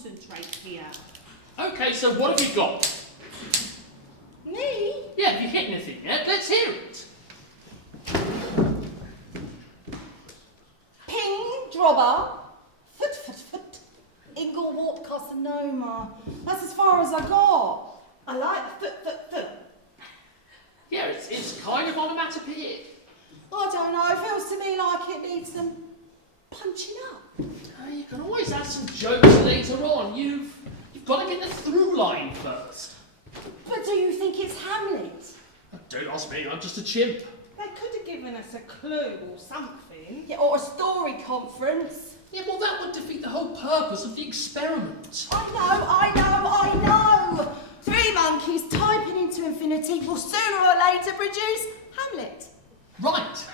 concentrate here. Okay, so what have you got? Me? Yeah, have you hit anything yet? Let's hear it. Ping, drobber, foot, Ingle Warp Carcinoma. That's as far as I got. I like foot. Yeah, it's kind of onomatopoeic. I don't know, it feels to me like it needs some punching up. You can always add some jokes later on. You've got to get the through line first. But do you think it's Hamlet? Don't ask me, I'm just a chimp. They could have given us a clue or something. Yeah, or a story conference. Yeah, well that would defeat the whole purpose of the experiment. I know! 3 monkeys typing into infinity will sooner or later produce Hamlet. Right.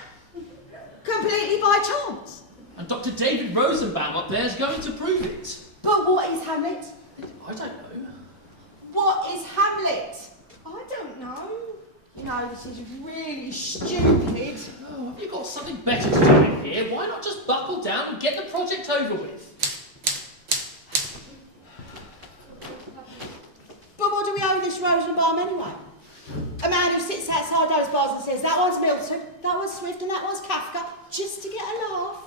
Completely by chance. And Dr. David Rosenbaum up there is going to prove it. But what is Hamlet? I don't know. What is Hamlet? I don't know. You know, this is really stupid. Oh, have you got something better to do in here? Why not just buckle down and get the project over with? But what do we owe this Rosenbaum anyway? A man who sits outside those bars and says, that one's Milton, that one's Swift and that one's Kafka, just to get a laugh.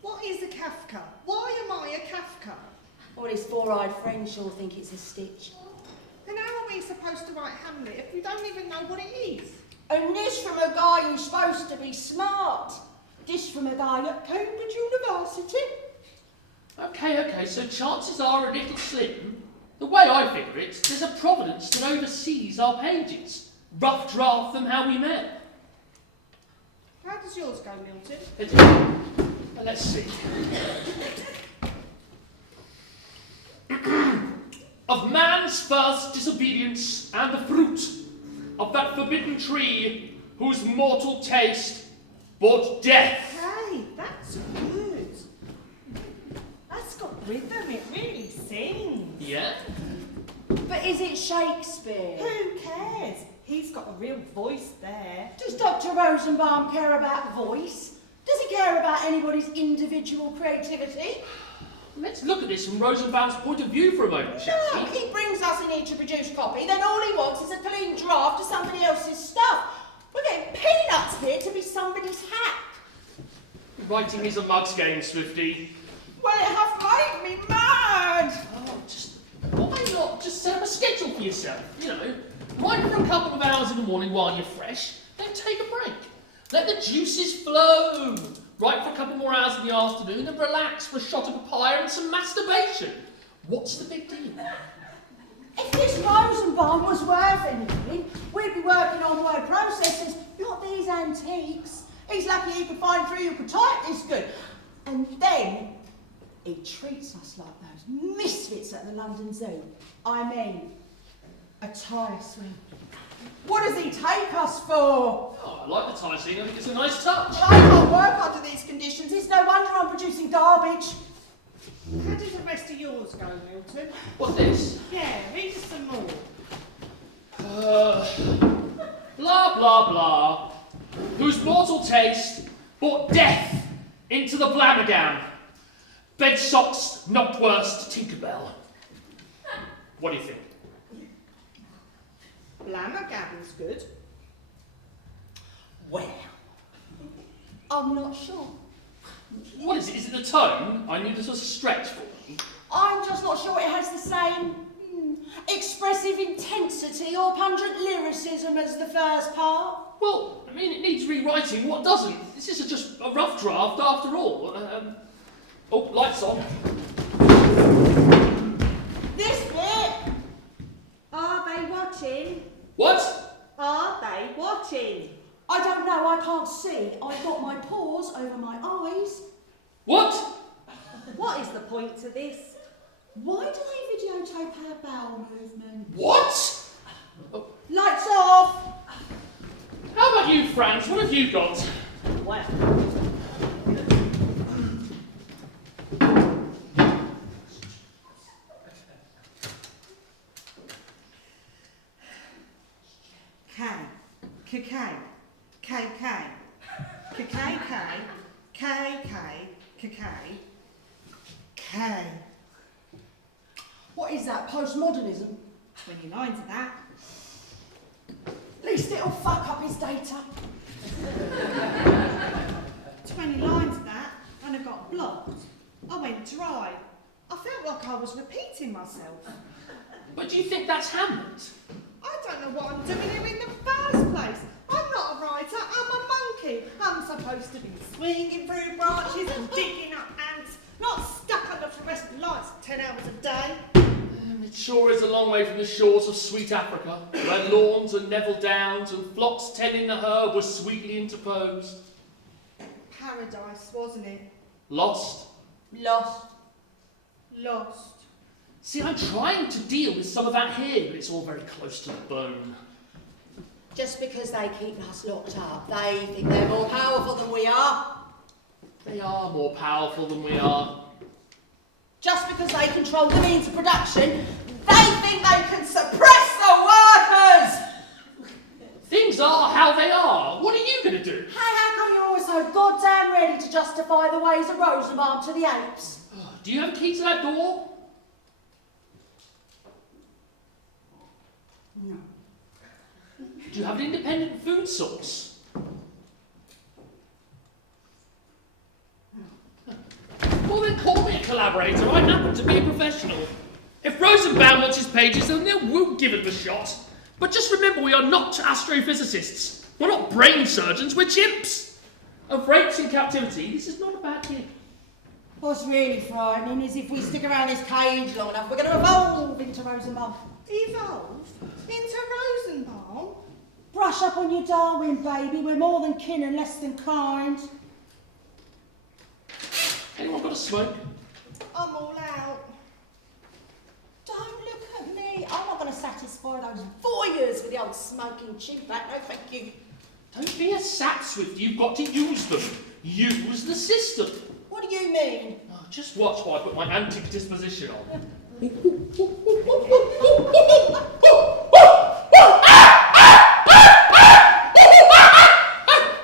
What is a Kafka? Why am I a Kafka? Or his 4-eyed friend sure think it's a stitch. Then how are we supposed to write Hamlet if we don't even know what it is? And this from a guy who's supposed to be smart. This from a guy at Cambridge University. Okay, so chances are a little slim. The way I figure it, there's a providence that oversees our pages. Rough draft them how we may. How does yours go, Milton? Let's see. Of man's first disobedience and the fruit of that forbidden tree whose mortal taste brought death. Hey, that's good. That's got rhythm, it really sings. Yeah? But is it Shakespeare? Who cares? He's got a real voice there. Does Dr. Rosenbaum care about voice? Does he care about anybody's individual creativity? Let's look at this from Rosenbaum's point of view for a moment, shall No, we? he brings us in here to produce copy, then all he wants is a clean draft of somebody else's stuff. We're getting peanuts here to be somebody's hack. Writing is a mug's game, Swifty. Well, it have made me mad. Why not just set up a schedule for yourself? You know, write for a couple of hours in the morning while you're fresh, then take a break. Let the juices flow. Write for a couple more hours in the afternoon and relax for a shot of papaya and some masturbation. What's the big deal? If this Rosenbaum was worth anything, we'd be working on word processors, not these antiques. He's lucky he could find 3 who could type this good. And then he treats us like those misfits at the London Zoo. I mean, a tire swing. What does he take us for? Oh, I like the tie scene. I think it's a nice touch. Well, I can't work under these conditions. It's no wonder I'm producing garbage. How does the rest of yours go, Milton? What's this? Yeah, read us some more. Blah, blah, blah. Whose mortal taste brought death into the Blammergown. Bed socks, Knockwurst, Tinkerbell. What do you think? Blammergabben's good. Well, I'm not sure. What is it? Is it the tone? I knew this was a stretch for me. I'm just not sure it has the same expressive intensity or pungent lyricism as the first part. Well, I mean, it needs rewriting. What doesn't? This is just a rough draft after all. Oh, lights on. This bit. Are they watching? What? Are they watching? I don't know, I can't see. I've got my paws over my eyes. What? What is the point to this? Why do they videotape our bowel movement? What? Oh. Lights off! How about you, Franz? What have you got? Well, What is that, postmodernism? 20 lines of that. At least it'll fuck up his data. 20 lines of that, and I got blocked. I went dry. I felt like I was repeating myself. But do you think that's Hamlet? I don't know what I'm doing here in the first place. I'm not a writer, I'm a monkey. I'm supposed to be swinging through branches and digging up ants, not stuck under fluorescent lights 10 hours a day. It sure is a long way from the shores of sweet Africa, where lawns and Neville Downs and flocks tending the herb were sweetly interposed. Paradise, wasn't it? Lost. Lost. Lost. See, I'm trying to deal with some of that here, but it's all very close to the bone. Just because they keep us locked up, they think they're more powerful than we are. They are more powerful than we are. Just because they control the means of production, they think they can suppress the workers! Things are how they are. What are you going to do? Hey, how come you're always so goddamn ready to justify the ways of Rosenbaum to the apes? Do you have a key to that door? No. Do you have an independent food source? Well, then call me a collaborator. I happen to be a professional. If Rosenbaum wants his pages, then we'll give it a shot. But just remember, we are not astrophysicists. We're not brain surgeons, we're chimps. Of rapes in captivity, this is not a bad gig. What's really frightening is if we stick around this cage long enough, we're going to evolve into Rosenbaum. Evolve? Into Rosenbaum? Brush up on your Darwin, baby. We're more than kin and less than kind. Anyone got a smoke? I'm all out. Don't look at me. I'm not going to satisfy those voyeurs with the old smoking chimp back. No, thank you. Don't be a sat Swift, you've got to use them. Use the system. What do you mean? Oh, just watch while I put my antic disposition on.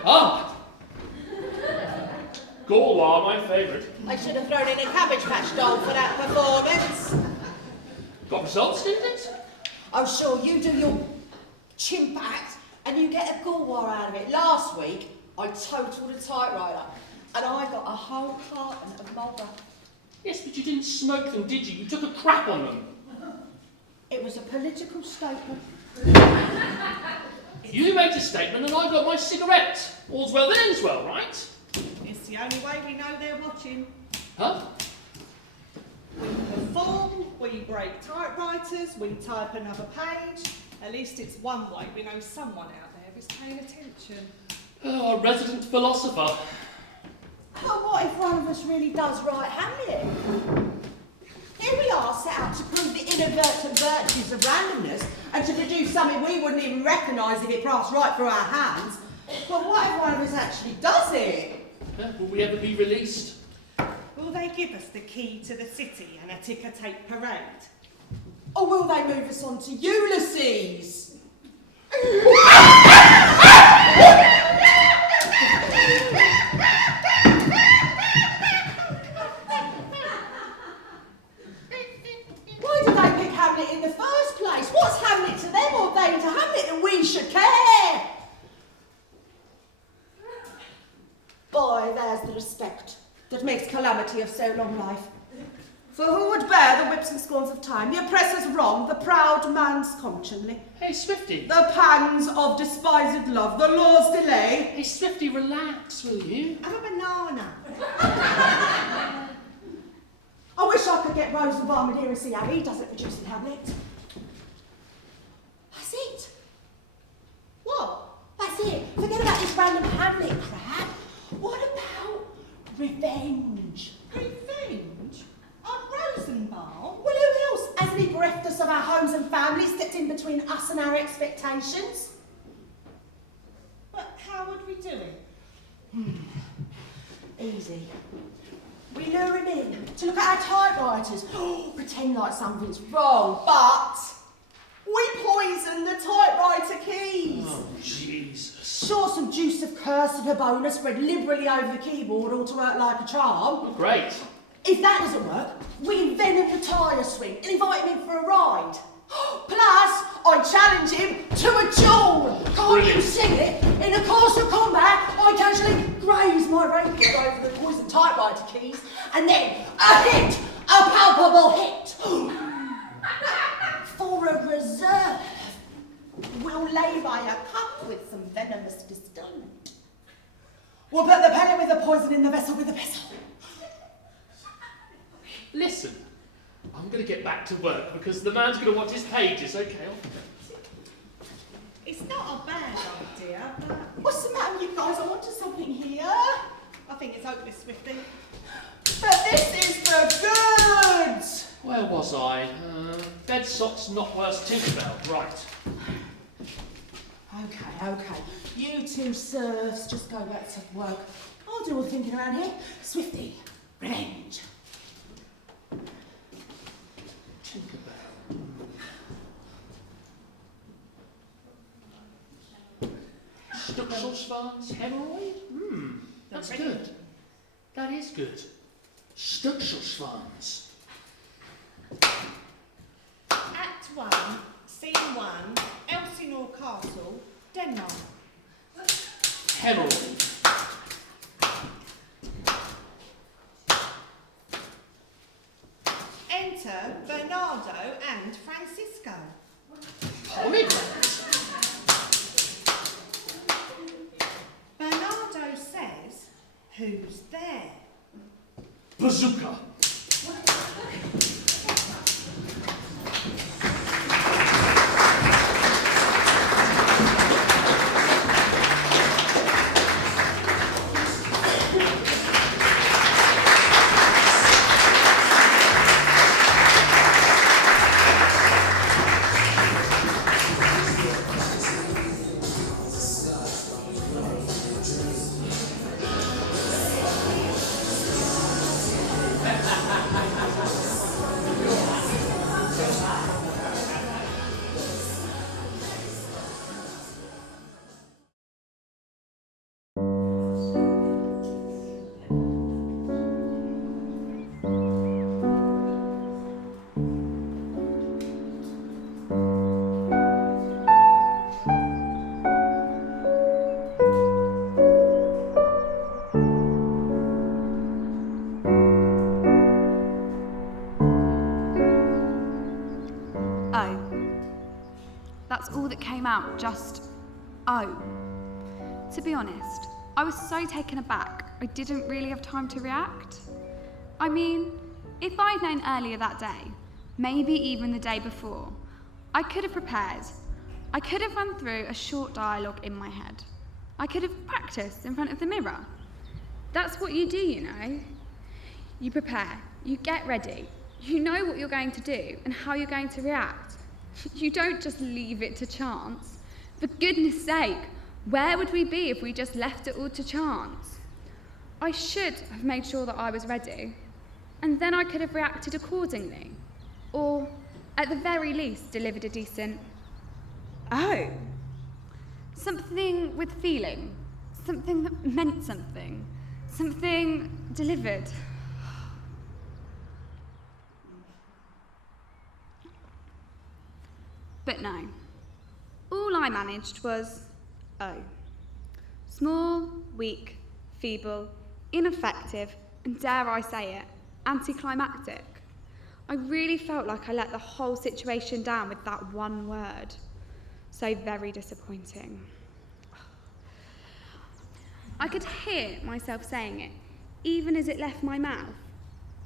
Ah! Gaulois, my favourite. I should have thrown in a Cabbage Patch doll for that performance. Got results, didn't it? I'm sure you do your chimp act and you get a gaulois out of it. Last week, I totaled a typewriter and I got a whole carton of Marlboro. Yes, but you didn't smoke them, did you? You took a crap on them. It was a political statement. You made a statement and I got my cigarette. All's well that ends well, right? It's the only way we know they're watching. Huh? We perform, we break typewriters, we type another page. At least it's one way we know someone out there is paying attention. Oh, a resident philosopher. But what if one of us really does write Hamlet? Here we are, set out to prove the inadvertent virtues of randomness and to produce something we wouldn't even recognise if it passed right through our hands. But what if one of us actually does it? Will we ever be released? Will they give us the key to the city and a ticker tape parade? Or will they move us on to Ulysses? Why did they pick Hamlet in the first place? What's Hamlet to them or they to Hamlet that we should care? Boy, there's the respect that makes calamity of so long life. For who would bear the whips and scorns of time, the oppressor's wrong, the proud man's contumely, Hey, Swifty. the pangs of despised love, the law's delay? Hey, Swifty, relax, will you? Have a banana. I wish I could get Rosenbaum in here and see how he does it producing Hamlet. That's it. What? That's it. Forget about this random Hamlet crap. What about revenge? Revenge? On Rosenbaum? Well, who else, as he bereft us of our homes and families, stepped in between us and our expectations? But how would we do it? Easy. We lure him in to look at our typewriters, pretend like something's wrong, but we poison the typewriter keys. Oh, Jesus. Sure, some juice of curse and a bonus spread liberally over the keyboard, all to work like a charm. Oh, great. If that doesn't work, we envenom the tyre swing and invite him in for a ride. Plus, I challenge him to a duel. Can't you see it? In the course of combat, I casually graze my rapier over the poison typewriter keys, and then a hit, a palpable hit. For a reserve, we'll lay by a cup with some venomous distilment. We'll put the penny with the poison in the vessel with the vessel. Listen, I'm going to get back to work because the man's going to watch his pages, okay? It's not a bad idea, but What's the matter with you guys? I want something here. I think it's hopeless, Swifty. But this is for good! Where was I? Bed socks not worse tooth spell. Right. Okay. You two serfs, just go back to work. I'll do all the thinking around here. Swifty, revenge. Tinkerbell. Stuxelsvans hemorrhoid? That's good. That is good. Stuxelsvans. Act 1, Scene 1, Elsinore Castle, Denmark. Hemorrhoid. Enter Bernardo and Francisco. Pomegranate. Bernardo says, "Who's there?" Bazooka. That's all that came out, just oh. To be honest, I was so taken aback, I didn't really have time to react. I mean, if I'd known earlier that day, maybe even the day before, I could have prepared. I could have run through a short dialogue in my head. I could have practiced in front of the mirror. That's what you do, you know. You prepare, you get ready, you know what you're going to do and how you're going to react. You don't just leave it to chance. For goodness sake, where would we be if we just left it all to chance? I should have made sure that I was ready, and then I could have reacted accordingly. Or, at the very least, delivered a decent, oh. Something with feeling, something that meant something, something delivered. But no, all I managed was, oh. Small, weak, feeble, ineffective, and dare I say it, anticlimactic. I really felt like I let the whole situation down with that one word. So very disappointing. I could hear myself saying it, even as it left my mouth.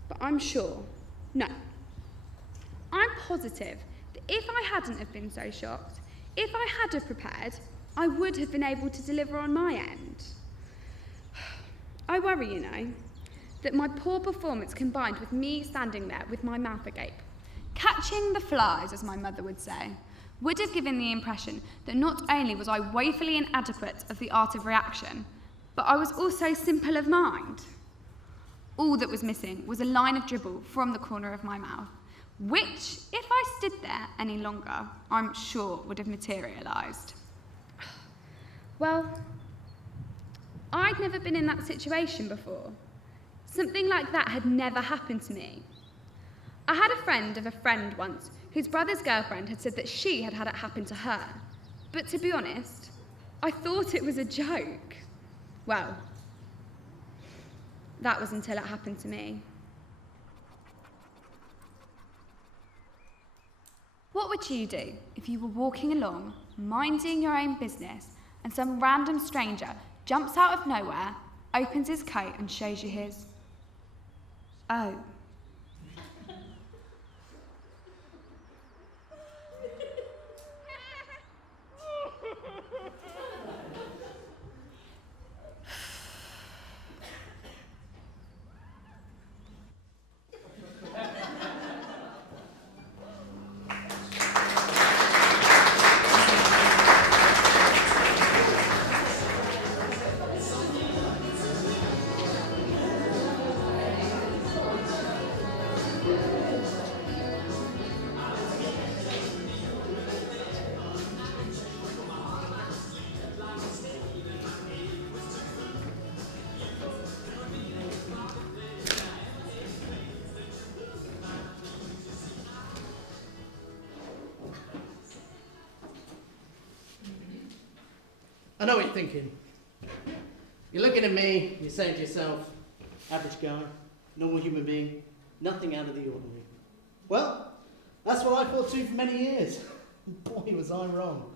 But I'm sure, no. I'm positive that if I hadn't have been so shocked, if I had have prepared, I would have been able to deliver on my end. I worry, you know, that my poor performance combined with me standing there with my mouth agape, catching the flies, as my mother would say, would have given the impression that not only was I woefully inadequate of the art of reaction, but I was also simple of mind. All that was missing was a line of dribble from the corner of my mouth, which, if I stood there any longer, I'm sure would have materialised. Well, I'd never been in that situation before, Something like that had never happened to me. I had a friend of a friend once whose brother's girlfriend had said that she had had it happen to her. But to be honest, I thought it was a joke. Well, that was until it happened to me. What would you do if you were walking along, minding your own business, and some random stranger jumps out of nowhere, opens his coat and shows you his... Oh. I know what you're thinking. You're looking at me, you're saying to yourself, average guy, normal human being, nothing out of the ordinary. Well, that's what I thought too for many years. Boy, was I wrong.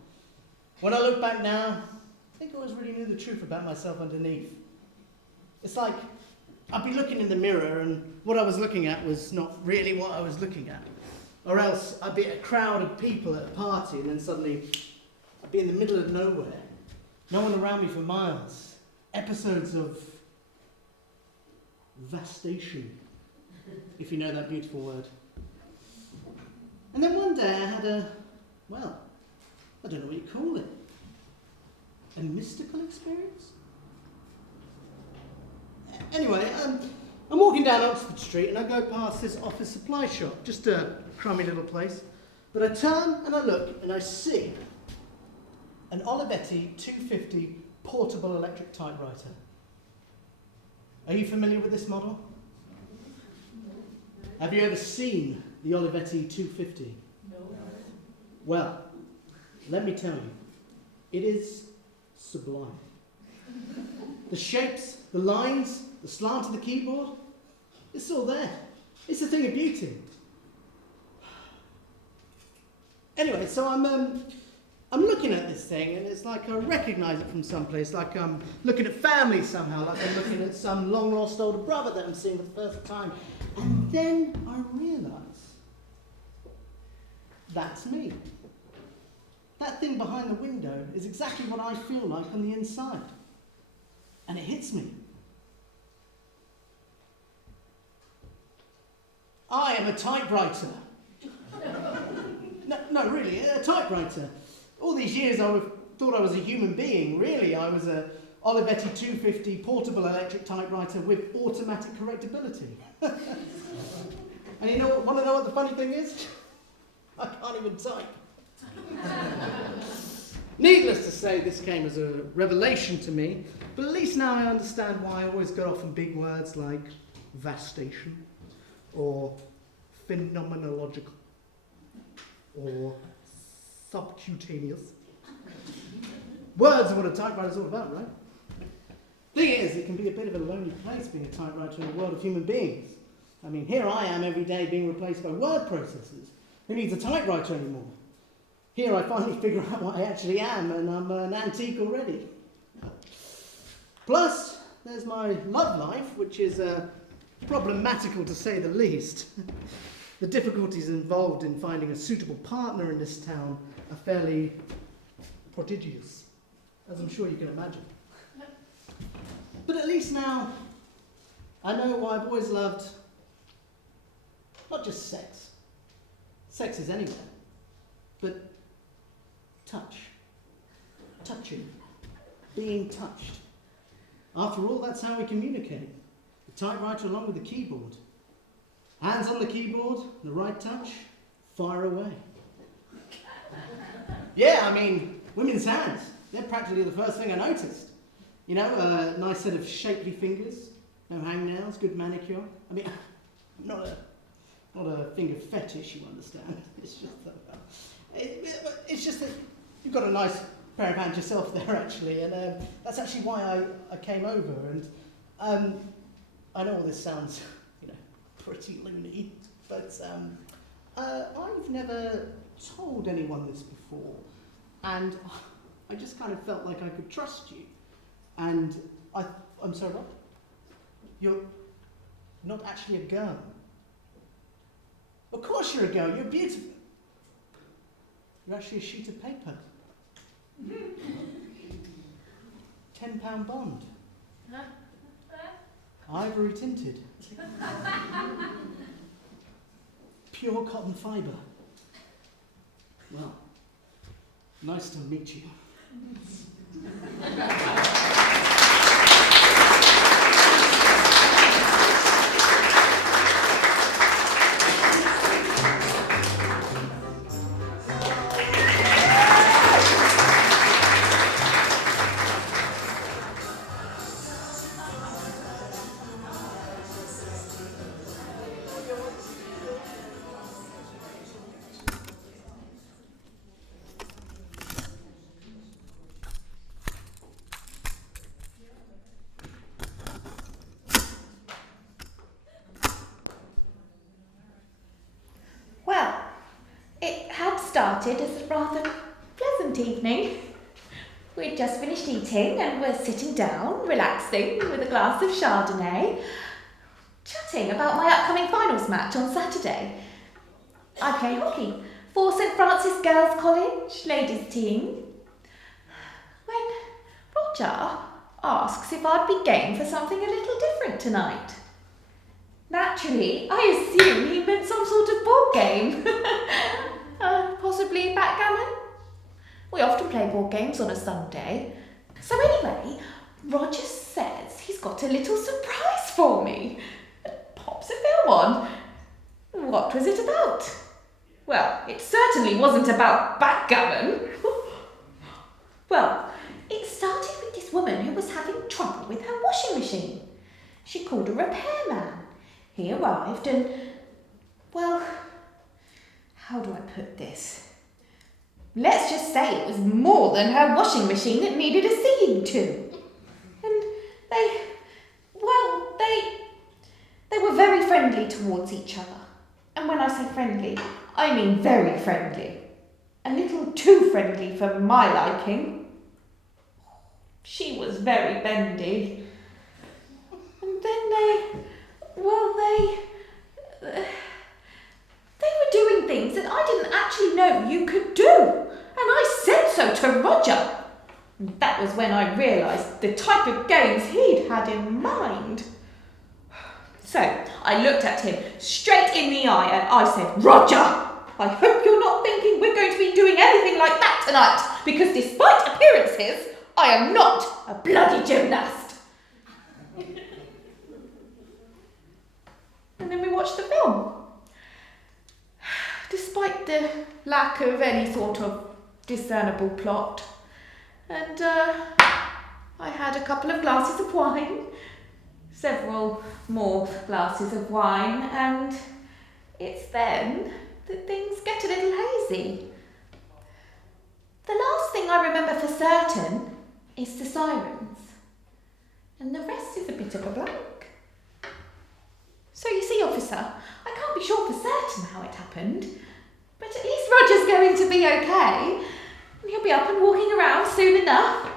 When I look back now, I think I always really knew the truth about myself underneath. It's like I'd be looking in the mirror and what I was looking at was not really what I was looking at. Or else I'd be at a crowd of people at a party and then suddenly I'd be in the middle of nowhere. No one around me for miles. Episodes of vastation, if you know that beautiful word. And then one day I had a, well, I don't know what you call it. A mystical experience? Anyway, I'm walking down Oxford Street and I go past this office supply shop, just a crummy little place. But I turn and I look and I see an Olivetti 250 portable electric typewriter. Are you familiar with this model? Have you ever seen the Olivetti 250? No. Well, let me tell you, it is sublime. The shapes, the lines, the slant of the keyboard, it's all there. It's a thing of beauty. Anyway, so I'm looking at this thing and it's like I recognise it from someplace, like I'm looking at family somehow, like I'm looking at some long lost older brother that I'm seeing for the first time. And then I realise that's me. That thing behind the window is exactly what I feel like on the inside. And it hits me. I am a typewriter. No, really, a typewriter. All these years I thought I was a human being. Really, I was a Olivetti 250 portable electric typewriter with automatic correctability. And you know, want to know what the funny thing is? I can't even type. Needless to say, this came as a revelation to me, but at least now I understand why I always got off on big words like vastation, or phenomenological, or subcutaneous. Words are what a typewriter's all about, right? Thing is, it can be a bit of a lonely place being a typewriter in a world of human beings. I mean, here I am every day being replaced by word processors. Who needs a typewriter anymore? Here I finally figure out what I actually am, and I'm an antique already. Plus, there's my love life, which is problematical to say the least. The difficulties involved in finding a suitable partner in this town are fairly prodigious, as I'm sure you can imagine. But at least now, I know why I've always loved not just sex. Sex is anywhere. But touch. Touching. Being touched. After all, that's how we communicate. The typewriter along with the keyboard. Hands on the keyboard, the right touch, fire away. Yeah, I mean, women's hands. They're practically the first thing I noticed. You know, a nice set of shapely fingers, No hangnails, good manicure. I mean, not a finger fetish, you understand. It's just that, it's just that you've got a nice pair of hands yourself there, actually, and that's actually why I came over. And I know all this sounds, pretty loony, but I've never told anyone this before, and I just kind of felt like I could trust you. And I'm sorry, what? You're not actually a girl. Of course you're a girl, you're beautiful. You're actually a sheet of paper. £10 bond. Ivory tinted. Pure cotton fibre. Well, nice to meet you. Started as a rather pleasant evening. We'd just finished eating and were sitting down, relaxing with a glass of Chardonnay, chatting about my upcoming finals match on Saturday. I play hockey for St Francis Girls' College, ladies' team. When Roger asks if I'd be game for something a little different tonight. Naturally, I assume he meant some sort of board game. Possibly backgammon? We often play board games on a Sunday. So anyway, Roger says he's got a little surprise for me. Pops a film on. What was it about? Well, it certainly wasn't about backgammon. Well, it started with this woman who was having trouble with her washing machine. She called a repairman. He arrived and, well, how do I put this? Let's just say it was more than her washing machine that needed a seeing to. And they were very friendly towards each other. And when I say friendly, I mean very friendly. A little too friendly for my liking. She was very bendy. And then they were doing things that I didn't actually know you could do. And I said so to Roger. And that was when I realised the type of games he'd had in mind. So I looked at him straight in the eye and I said, Roger, I hope you're not thinking we're going to be doing anything like that tonight, because despite appearances, I am not a bloody gymnast. And then we watched the film. Despite the lack of any sort of discernible plot. And I had a couple of glasses of wine, several more glasses of wine, and it's then that things get a little hazy. The last thing I remember for certain is the sirens, and the rest is a bit of a blank. So you see, officer, I can't be sure for certain how it happened, but at least Roger's going to be okay, and he'll be up and walking around soon enough.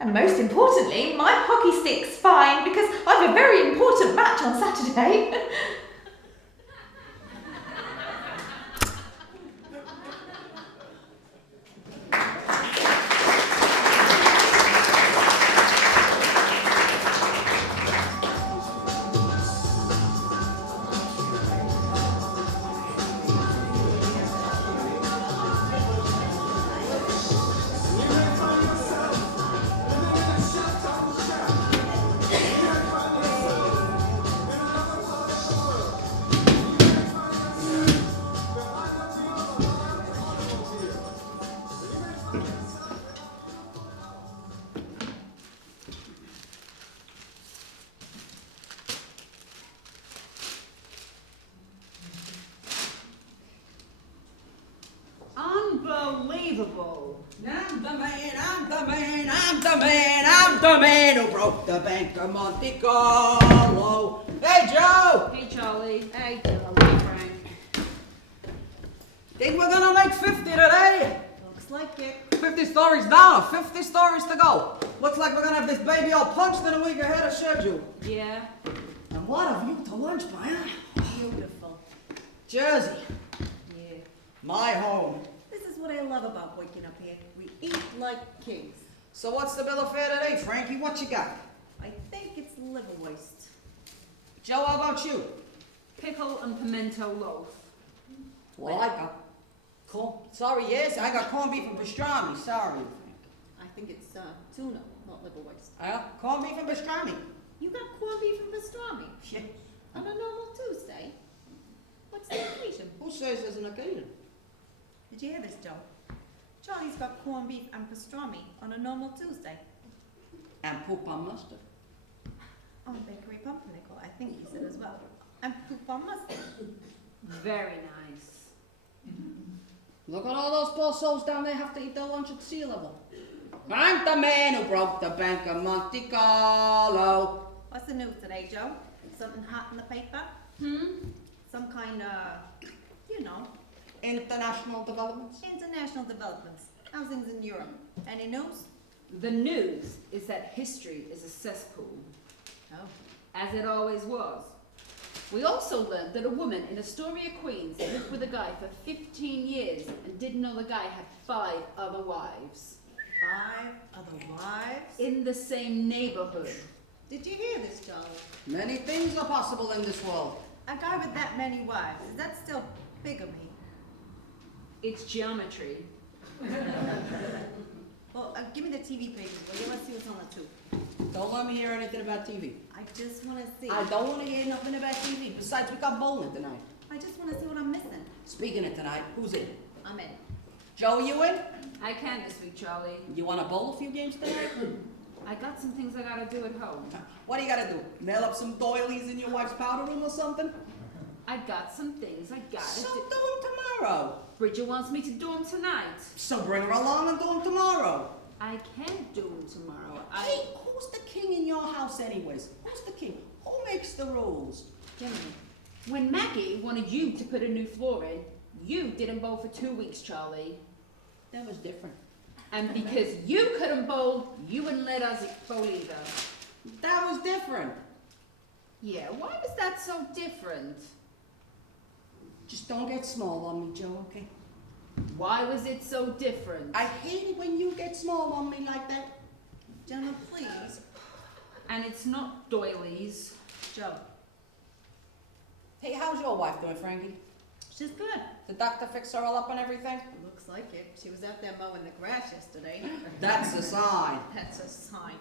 And most importantly, my hockey stick's fine because I have a very important match on Saturday. I'm the man who broke the bank of Monte Carlo. Hey, Joe! Hey, Charlie. Hey, Frank. Think we're gonna make 50 today? looks like it. 50 stories down, 50 stories to go. Looks like we're gonna have this baby all punched in a week ahead of schedule. Yeah. And what a view to lunch by, huh? Beautiful. Jersey, Yeah. my home. This is what I love about waking up here. We eat like kings. So what's the bill of fare today, Frankie? What you got? I think it's liver waste. Joe, how about you? Pickle and pimento loaf. Well, I got sorry, yes, I got corned beef and pastrami. Sorry. I think it's tuna, not liver waste. I got corned beef and pastrami. You got corned beef and pastrami Shit. on a normal Tuesday? What's the occasion? Who says there's an occasion? Did you hear this, Joe? Charlie's got corned beef and pastrami on a normal Tuesday. And poop on mustard. On bakery pumpernickel, I think he said as well. And poop on mustard. Very nice. Look at all those poor souls down there have to eat their lunch at sea level. I'm the man who broke the bank of Monte Carlo. What's the news today, Joe? Something hot in the paper? Some kind of, you know, International developments. international developments. How's things in Europe? Any news? The news is that history is a cesspool, Oh. as it always was. We also learned that a woman in Astoria, Queens lived with a guy for 15 years and didn't know the guy had 5 other wives 5 other wives? in the same neighborhood. Did you hear this, Charlie? Many things are possible in this world. A guy with that many wives, is that still bigamy? It's geometry. Well, give me the TV pages, will you? Let's see what's on the tube. Don't let me hear anything about TV. I just want to see. I don't want to hear nothing about TV. Besides, we got bowling tonight. I just want to see what I'm missing. Speaking of tonight, who's in? I'm in. Joe, you in? I can this week, Charlie. You want to bowl a few games tonight? I got some things I gotta do at home. What do you gotta do? Nail up some doilies in your wife's powder room or something? I got some things I gotta So do. do them tomorrow. Bridget wants me to do them tonight. So bring her along and do them tomorrow. I can't do them tomorrow. Hey, who's the king in your house anyways? Who's the king? Who makes the rules? Jimmy, when Maggie wanted you to put a new floor in, you didn't bowl for 2 weeks, Charlie. That was different. And because you couldn't bowl, you wouldn't let us bowl either. That was different. Yeah, why was that so different? Just don't get small on me, Joe, okay? Why was it so different? I hate it when you get small on me like that. Gentlemen, please. And it's not doilies. Joe. Hey, how's your wife doing, Frankie? She's good. The doctor fix her all up and everything? Looks like it. She was out there mowing the grass yesterday. That's a sign. That's a sign.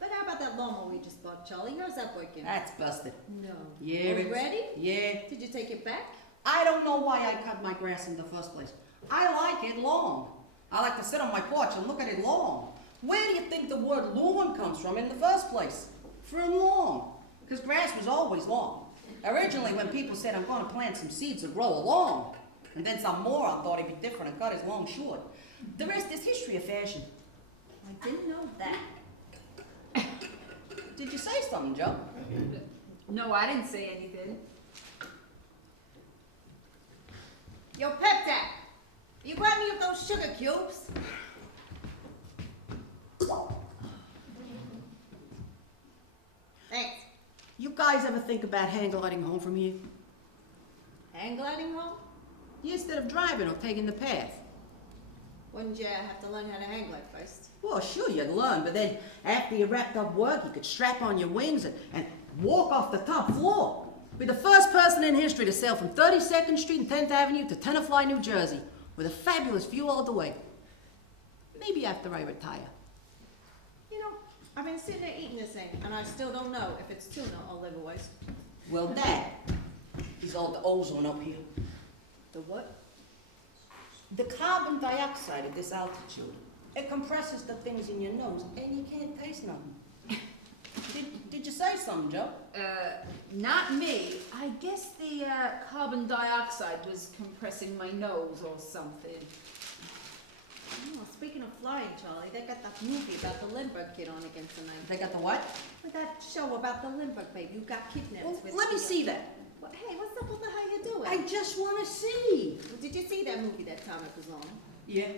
But how about that lawnmower we just bought, Charlie? How's that working? That's busted. No. Yeah, Already? Yeah. Did you take it back? I don't know why I cut my grass in the first place. I like it long. I like to sit on my porch and look at it long. Where do you think the word lawn comes from in the first place? From long. Because grass was always long. Originally, when people said, I'm going to plant some seeds to grow along, and then some moron thought he'd be different and cut his lawn short. The rest is history of fashion. I didn't know that. Did you say something, Joe? No, I didn't say anything. Yo, Pep Dad, you grab me of those sugar cubes? Thanks. You guys ever think about hang gliding home from here? Hang gliding home? Yeah, instead of driving or taking the path. Wouldn't you have to learn how to hang glide first? Well, sure, you'd learn, but then after you wrapped up work, you could strap on your wings and walk off the top floor. Be the first person in history to sail from 32nd Street and 10th Avenue to Tenafly, New Jersey, with a fabulous view all the way. Maybe after I retire. You know, I've been sitting there eating this thing, and I still don't know if it's tuna or liver waste. Well, that is all the ozone up here. The what? The carbon dioxide at this altitude. It compresses the things in your nose, and you can't taste nothing. Did you say something, Joe? Not me. I guess the carbon dioxide was compressing my nose or something. You must speaking of flying, Charlie, they got that movie about the Lindbergh kid on again tonight. They got the what? With that show about the Lindbergh baby who got kidnapped. Well, with let me the, see that. Hey, what's up with the how you doing? I just want to see. Well, did you see that movie that Thomas was on? Yeah.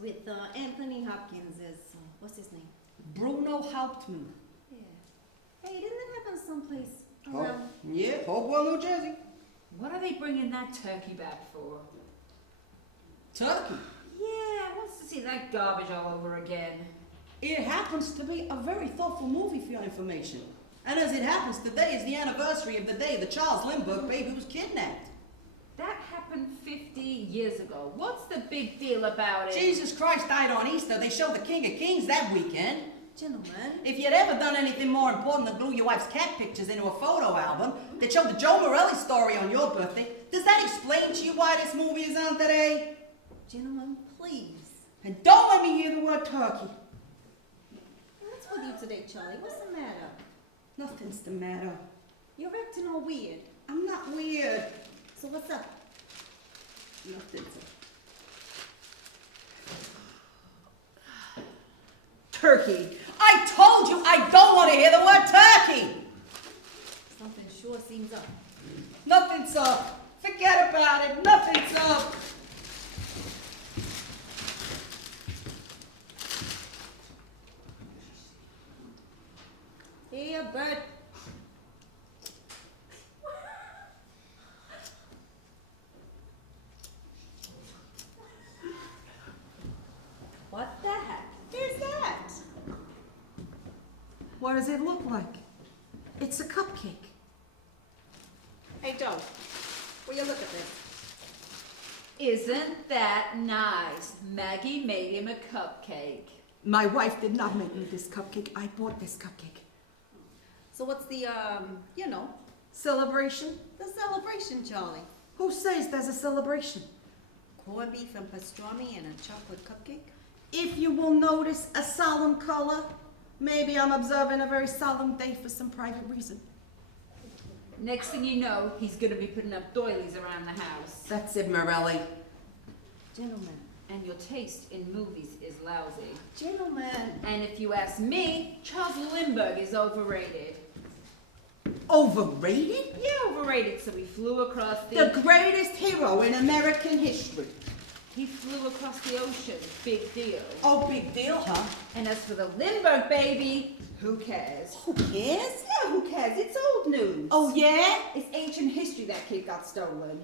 With Anthony Hopkins as, what's his name? Bruno Hauptmann. Yeah. Hey, didn't it happen someplace Oh, around? yeah, Hogg, New Jersey. What are they bringing that turkey back for? Turkey. Yeah, wants to see that garbage all over again. It happens to be a very thoughtful movie for your information. And as it happens, today is the anniversary of the day the Charles Lindbergh baby was kidnapped. That happened 50 years ago. What's the big deal about it? Jesus Christ died on Easter. They showed the King of Kings that weekend. Gentlemen. If you'd ever done anything more important than glue your wife's cat pictures into a photo album that showed the Joe Morelli story on your birthday, does that explain to you why this movie is on today? Gentlemen, please. And don't let me hear the word turkey. What's with you today, Charlie? What's the matter? Nothing's the matter. You're acting all weird. I'm not weird. So what's up? Nothing's turkey. I told you I don't want to hear the word turkey. Something sure seems up. Nothing's up. Forget about it. Nothing's up. Here, Bert. What the heck? Who's that? What does it look like? It's a cupcake. Hey, Joe. Will you look at this? Isn't that nice? Maggie made him a cupcake. My wife did not make me this cupcake. I bought this cupcake. So what's the, Celebration? the celebration, Charlie? Who says there's a celebration? Corned beef and pastrami and a chocolate cupcake? If you will notice a solemn color, maybe I'm observing a very solemn day for some private reason. Next thing you know, he's gonna be putting up doilies around the house. That's it, Morelli. Gentlemen. And your taste in movies is lousy. Gentlemen. And if you ask me, Charles Lindbergh is overrated. Overrated? Yeah, overrated, so he flew across The greatest hero in American history. He flew across the ocean. Big deal. Oh, big deal, huh? And as for the Lindbergh baby, who cares? Who cares? Yeah, who cares? It's old news. Oh, yeah? It's ancient history that kid got stolen.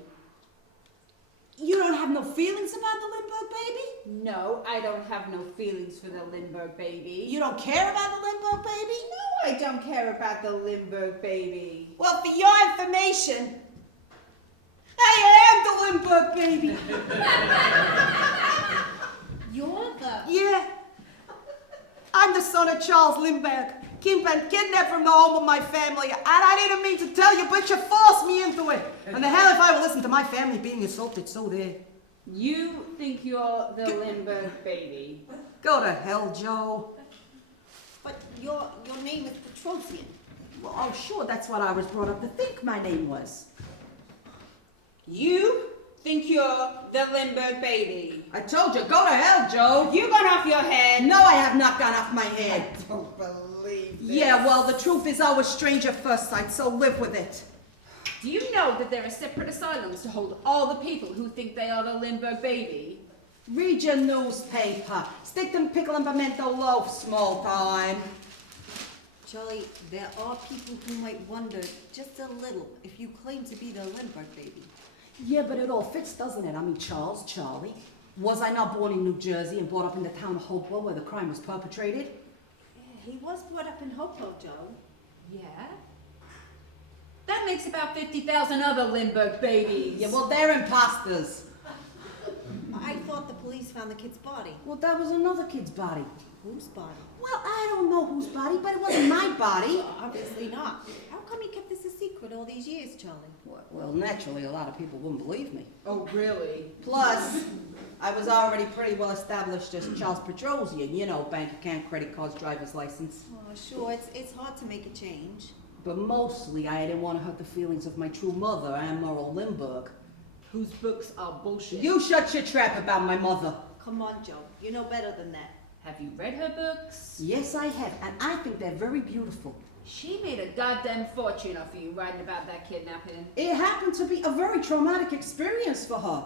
You don't have no feelings about the Lindbergh baby? No, I don't have no feelings for the Lindbergh baby. You don't care about the Lindbergh baby? No, I don't care about the Lindbergh baby. Well, for your information, I am the Lindbergh baby. You're the... Yeah. I'm the son of Charles Lindbergh, kidnapped from the home of my family, and I didn't mean to tell you, but you forced me into it. And the hell if I will listen to my family being assaulted, so there. You think you're the Lindbergh baby? Go to hell, Joe. But your name is Petrosian. Well, oh, sure, that's what I was brought up to think my name was. You think you're the Lindbergh baby? I told you, go to hell, Joe. You gone off your head? No, I have not gone off my head. I don't believe this. Yeah, well, the truth is always strange at first sight, so live with it. Do you know that there are separate asylums to hold all the people who think they are the Lindbergh baby? Read your newspaper. Stick them pickle and pimento loaf, small time. Charlie, there are people who might wonder just a little if you claim to be the Lindbergh baby. Yeah, but it all fits, doesn't it? I mean, Charlie. Was I not born in New Jersey and brought up in the town of Hopewell where the crime was perpetrated? Yeah, he was brought up in Hopewell, Joe. Yeah? That makes about 50,000 other Lindbergh babies. Yeah, well, they're imposters. I thought the police found the kid's body. Well, that was another kid's body. Whose body? Well, I don't know whose body, but it wasn't my body. Obviously not. How come you kept this a secret all these years, Charlie? Well, naturally, a lot of people wouldn't believe me. Oh, really? Plus, I was already pretty well established as Charles Petrosian, you know, bank account, credit cards, driver's license. Oh, sure, it's hard to make a change. But mostly, I didn't want to hurt the feelings of my true mother, Anne Morrow Lindbergh. Whose books are bullshit. You shut your trap about my mother. come on, Joe. You know better than that. Have you read her books? Yes, I have, and I think they're very beautiful. She made a goddamn fortune off of you writing about that kidnapping. It happened to be a very traumatic experience for her.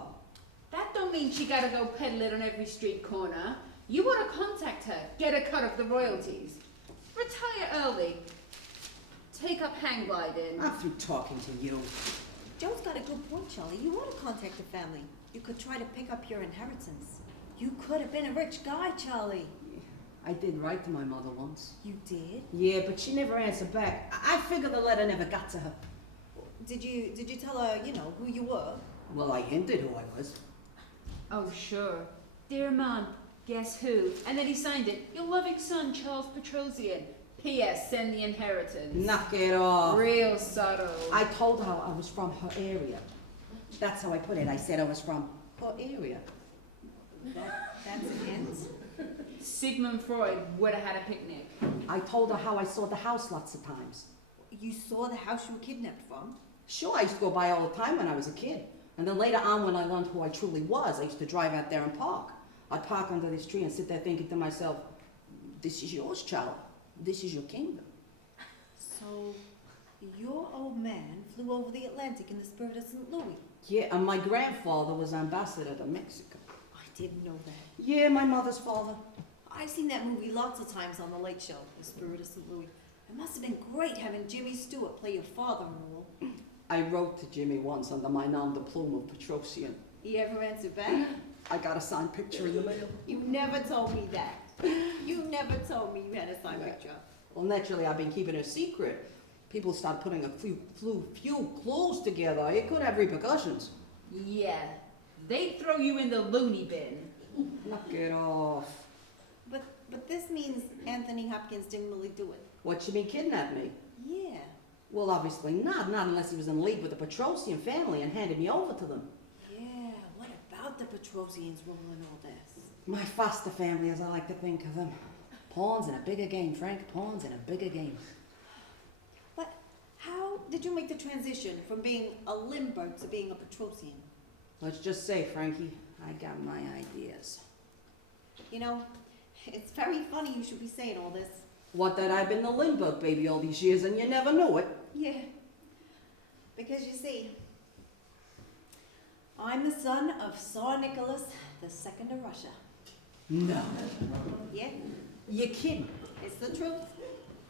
That don't mean she gotta go peddle it on every street corner. You wanna contact her, get a cut of the royalties. Retire early. Take up hang gliding. I'm through talking to you. Joe's got a good point, Charlie. You want to contact the family. You could try to pick up your inheritance. You could have been a rich guy, Charlie. I did write to my mother once. You did? Yeah, but she never answered back. I figured the letter never got to her. Did you tell her, you know, who you were? Well, I hinted who I was. Oh, sure. Dear Mom, guess who? And then he signed it. Your loving son, Charles Petrosian. P.S. Send the inheritance. Knock it off. Real subtle. I told her I was from her area. That's how I put it. I said I was from her area. That's a hint. Sigmund Freud would have had a picnic. I told her how I saw the house lots of times. You saw the house you were kidnapped from? Sure, I used to go by all the time when I was a kid. And then later on, when I learned who I truly was, I used to drive out there and park. I'd park under this tree and sit there thinking to myself, this is yours, child. This is your kingdom. So, your old man flew over the Atlantic in the spirit of St. Louis? Yeah, and my grandfather was ambassador to Mexico. I didn't know that. Yeah, my mother's father. I've seen that movie lots of times on the Late Show, The Spirit of St. Louis. It must have been great having Jimmy Stewart play your father-in-law. I wrote to Jimmy once under my nom de plume of Petrosian. He ever answered back? I got a signed picture in the mail. You never told me that. You never told me you had a signed picture. Well, naturally, I've been keeping it a secret. People start putting a few clues together. It could have repercussions. Yeah. They'd throw you in the loony bin. Knock it off. But this means Anthony Hopkins didn't really do it. What, you mean kidnap me? Yeah. Well, obviously not unless he was in league with the Petrosian family and handed me over to them. Yeah, what about the Petrosians role in all this? My foster family, as I like to think of them. Pawns in a bigger game, Frank. Pawns in a bigger game. But how did you make the transition from being a Lindbergh to being a Petrosian? Let's just say, Frankie, I got my ideas. You know, it's very funny you should be saying all this. What, that I've been the Lindbergh baby all these years and you never knew it? Yeah. Because you see, I'm the son of Tsar Nicholas II of Russia. No. Yeah, You're kidding. it's the truth.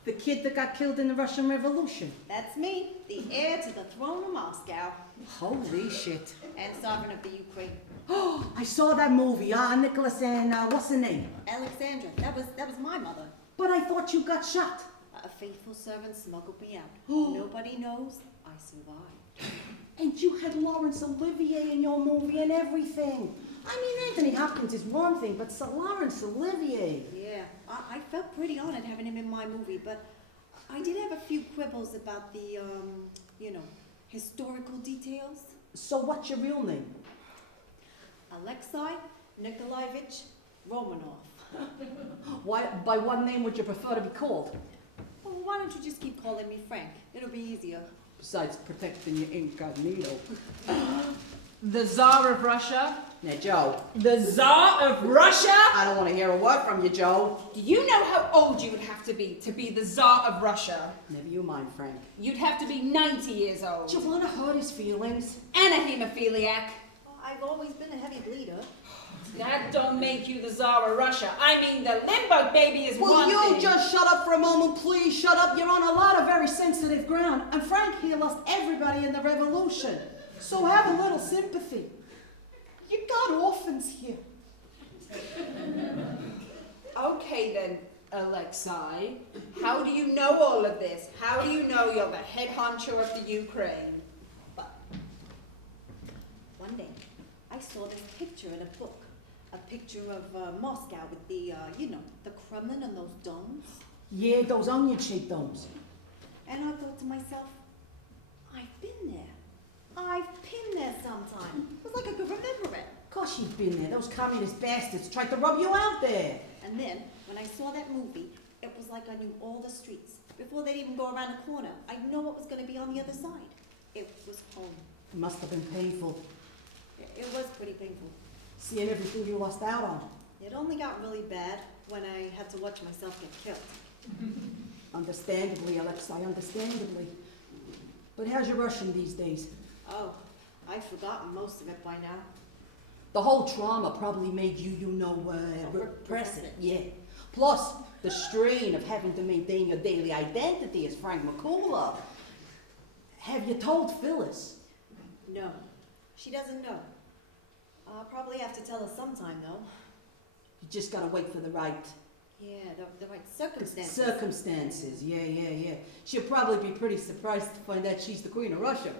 The kid that got killed in the Russian Revolution. That's me, the heir to the throne of Moscow Holy shit. and sovereign of the Ukraine. Oh, I saw that movie, Nicholas and, what's the name? Alexandra, that was my mother. But I thought you got shot. A faithful servant smuggled me out. Nobody knows I survived. And you had Laurence Olivier in your movie and everything. I mean, Anthony Hopkins is one thing, but Sir Laurence Olivier. Yeah, I felt pretty honored having him in my movie, but I did have a few quibbles about the, historical details. So what's your real name? Alexei Nikolaevich Romanov. By what name would you prefer to be called? Well, why don't you just keep calling me Frank? It'll be easier. Besides protecting your incognito. The Tsar of Russia? Now, Joe. The Tsar of Russia? I don't want to hear a word from you, Joe. Do you know how old you would have to be the Tsar of Russia? Never you mind, Frank. You'd have to be 90 years old. Do you want to hurt his feelings? And a hemophiliac. Well, I've always been a heavy bleeder. That don't make you the Tsar of Russia. I mean, the limbo baby is Will one you thing. just shut up for a moment, please? Shut up. You're on a lot of very sensitive ground. And Frank here lost everybody in the revolution. So have a little sympathy. You got orphans here. Okay then, Alexei. How do you know all of this? How do you know you're the head honcho of the Ukraine? One day, I saw this picture in a book. A picture of Moscow with the, the Kremlin and those domes. Yeah, those onion-shaped domes. And I thought to myself, I've been there. I've been there sometime. It was like I could remember it. Of course you've been there. Those communist bastards tried to rub you out there. And then, when I saw that movie, it was like I knew all the streets. Before they'd even go around a corner, I'd know what was going to be on the other side. It was home. It must have been painful. It was pretty painful. seeing everything you lost out on. It only got really bad when I had to watch myself get killed. Understandably, Alexei, understandably. But how's your Russian these days? Oh, I've forgotten most of it by now. The whole trauma probably made you, repress it. Yeah. Plus, the strain of having to maintain your daily identity as Frank McCullough. Have you told Phyllis? No, she doesn't know. I'll probably have to tell her sometime, though. You just gotta wait for the right... Yeah, the right circumstances. Circumstances, yeah. She'll probably be pretty surprised to find out she's the Queen of Russia.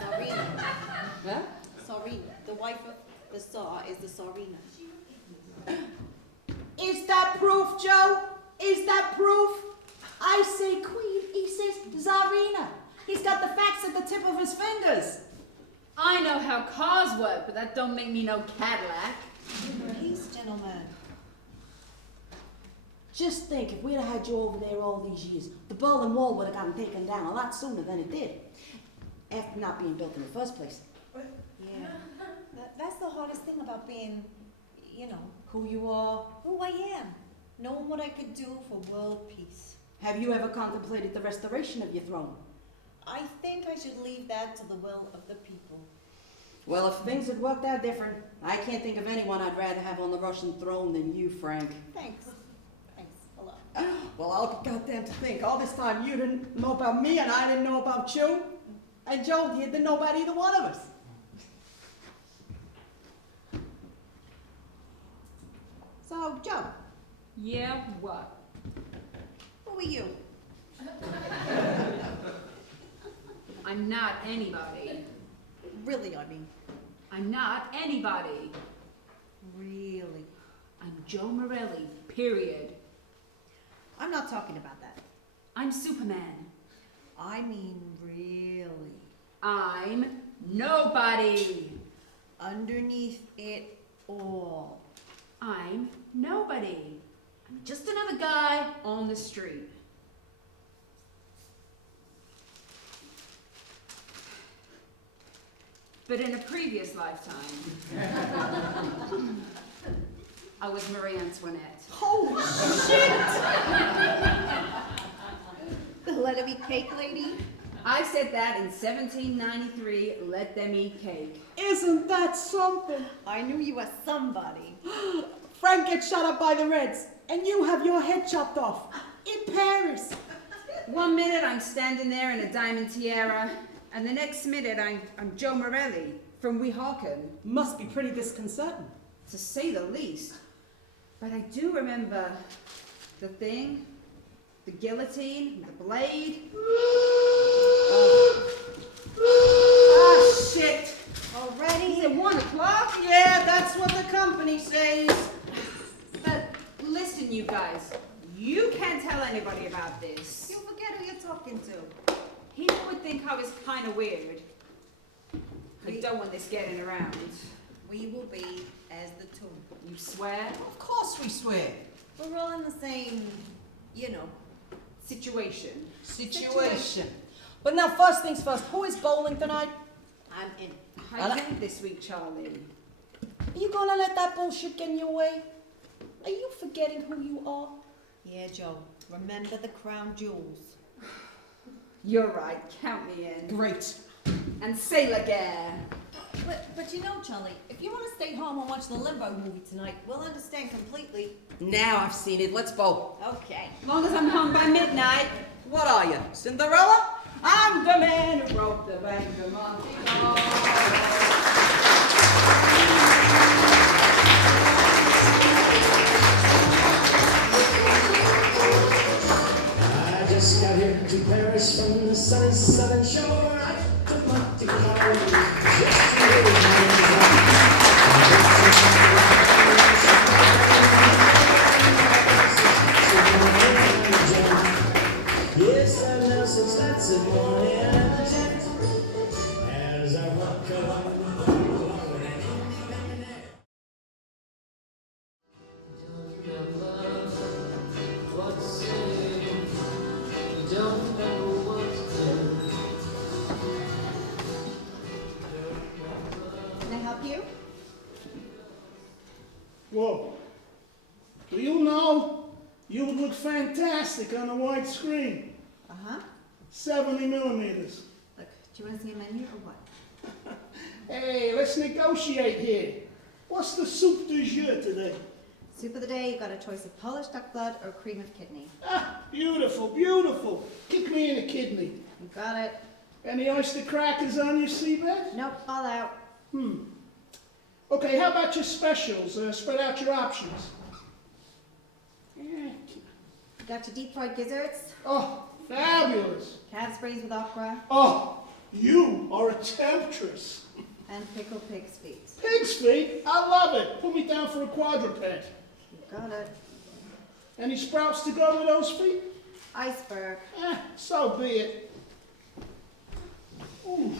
Tsarina. Huh? Tsarina. The wife of the Tsar is the Tsarina. Is that proof, Joe? Is that proof? I say queen, he says Tsarina. He's got the facts at the tip of his fingers. I know how cars work, but that don't make me no Cadillac. Peace, gentlemen. Just think, if we'd have had you over there all these years, the Berlin Wall would have gotten taken down a lot sooner than it did. After not being built in the first place. Yeah. That's the hardest thing about being, Who you are. who I am. Knowing what I could do for world peace. Have you ever contemplated the restoration of your throne? I think I should leave that to the will of the people. Well, if things had worked out different, I can't think of anyone I'd rather have on the Russian throne than you, Frank. Thanks. Thanks a lot. Well, I'll be goddamn to think. All this time you didn't know about me and I didn't know about you. And Joe here didn't know about either one of us. So, Joe, Yeah, what? Who are you? I'm not anybody. Really, I mean. I'm not anybody. Really. I'm Joe Morelli, period. I'm not talking about that. I'm Superman. I mean, really. I'm nobody. Underneath it all. I'm nobody. I'm just another guy on the street. But in a previous lifetime, I was Marie Antoinette. Oh, shit! Let it be cake, lady. I said that in 1793, let them eat cake. isn't that something? I knew you were somebody. Frank gets shot up by the Reds, and you have your head chopped off in Paris. 1 minute I'm standing there in a diamond tiara, and the next minute I'm Joe Morelli from Weehawken. Must be pretty disconcerting. To say the least. But I do remember the thing, the guillotine, the blade. Ah, shit. Already? Is it 1 o'clock? Yeah, that's what the company says. But listen, you guys, you can't tell anybody about this. You forget who you're talking to. People would think I was kind of weird. I don't want this getting around. We will be as the two. You swear? Of course we swear. We're all in the same, Situation. Situation. But now, first things first, who is bowling tonight? I'm in. I think this week, Charlie. Are you gonna let that bullshit get in your way? Are you forgetting who you are? Yeah, Joe. Remember the crown jewels. You're right, count me in. Great. And say la guerre. But Charlie, if you want to stay home and watch the Limbo movie tonight, we'll understand completely. Now I've seen it, let's bowl. Okay. As long as I'm home by midnight. What are you, Cinderella? I'm the man who broke the bank of Monte I just got here to Paris from the sunny southern shore. I took Monte Carlo just to hear yes, I've known since that's a morning at the tent. As I walk along the boulevard and in the Whoa. Do you know you would look fantastic on a wide screen? Uh-huh. 70 millimeters. Look, do you want to see a menu or what? Hey, let's negotiate here. What's the soup du jour today? Soup of the day, you got a choice of Polish duck blood or cream of kidney. Ah, beautiful, beautiful. Kick me in the kidney. You got it. Any oyster crackers on your seabed? Nope, all out. Okay, how about your specials? Spread out your options. Yeah. Got your deep fried gizzards, Oh, fabulous. calves braised with okra, Oh, you are a temptress. and pickled pig's feet. Pig's feet? I love it. Put me down for a quadruped. You got it. Any sprouts to go with those feet? Iceberg. So be it. Ooh.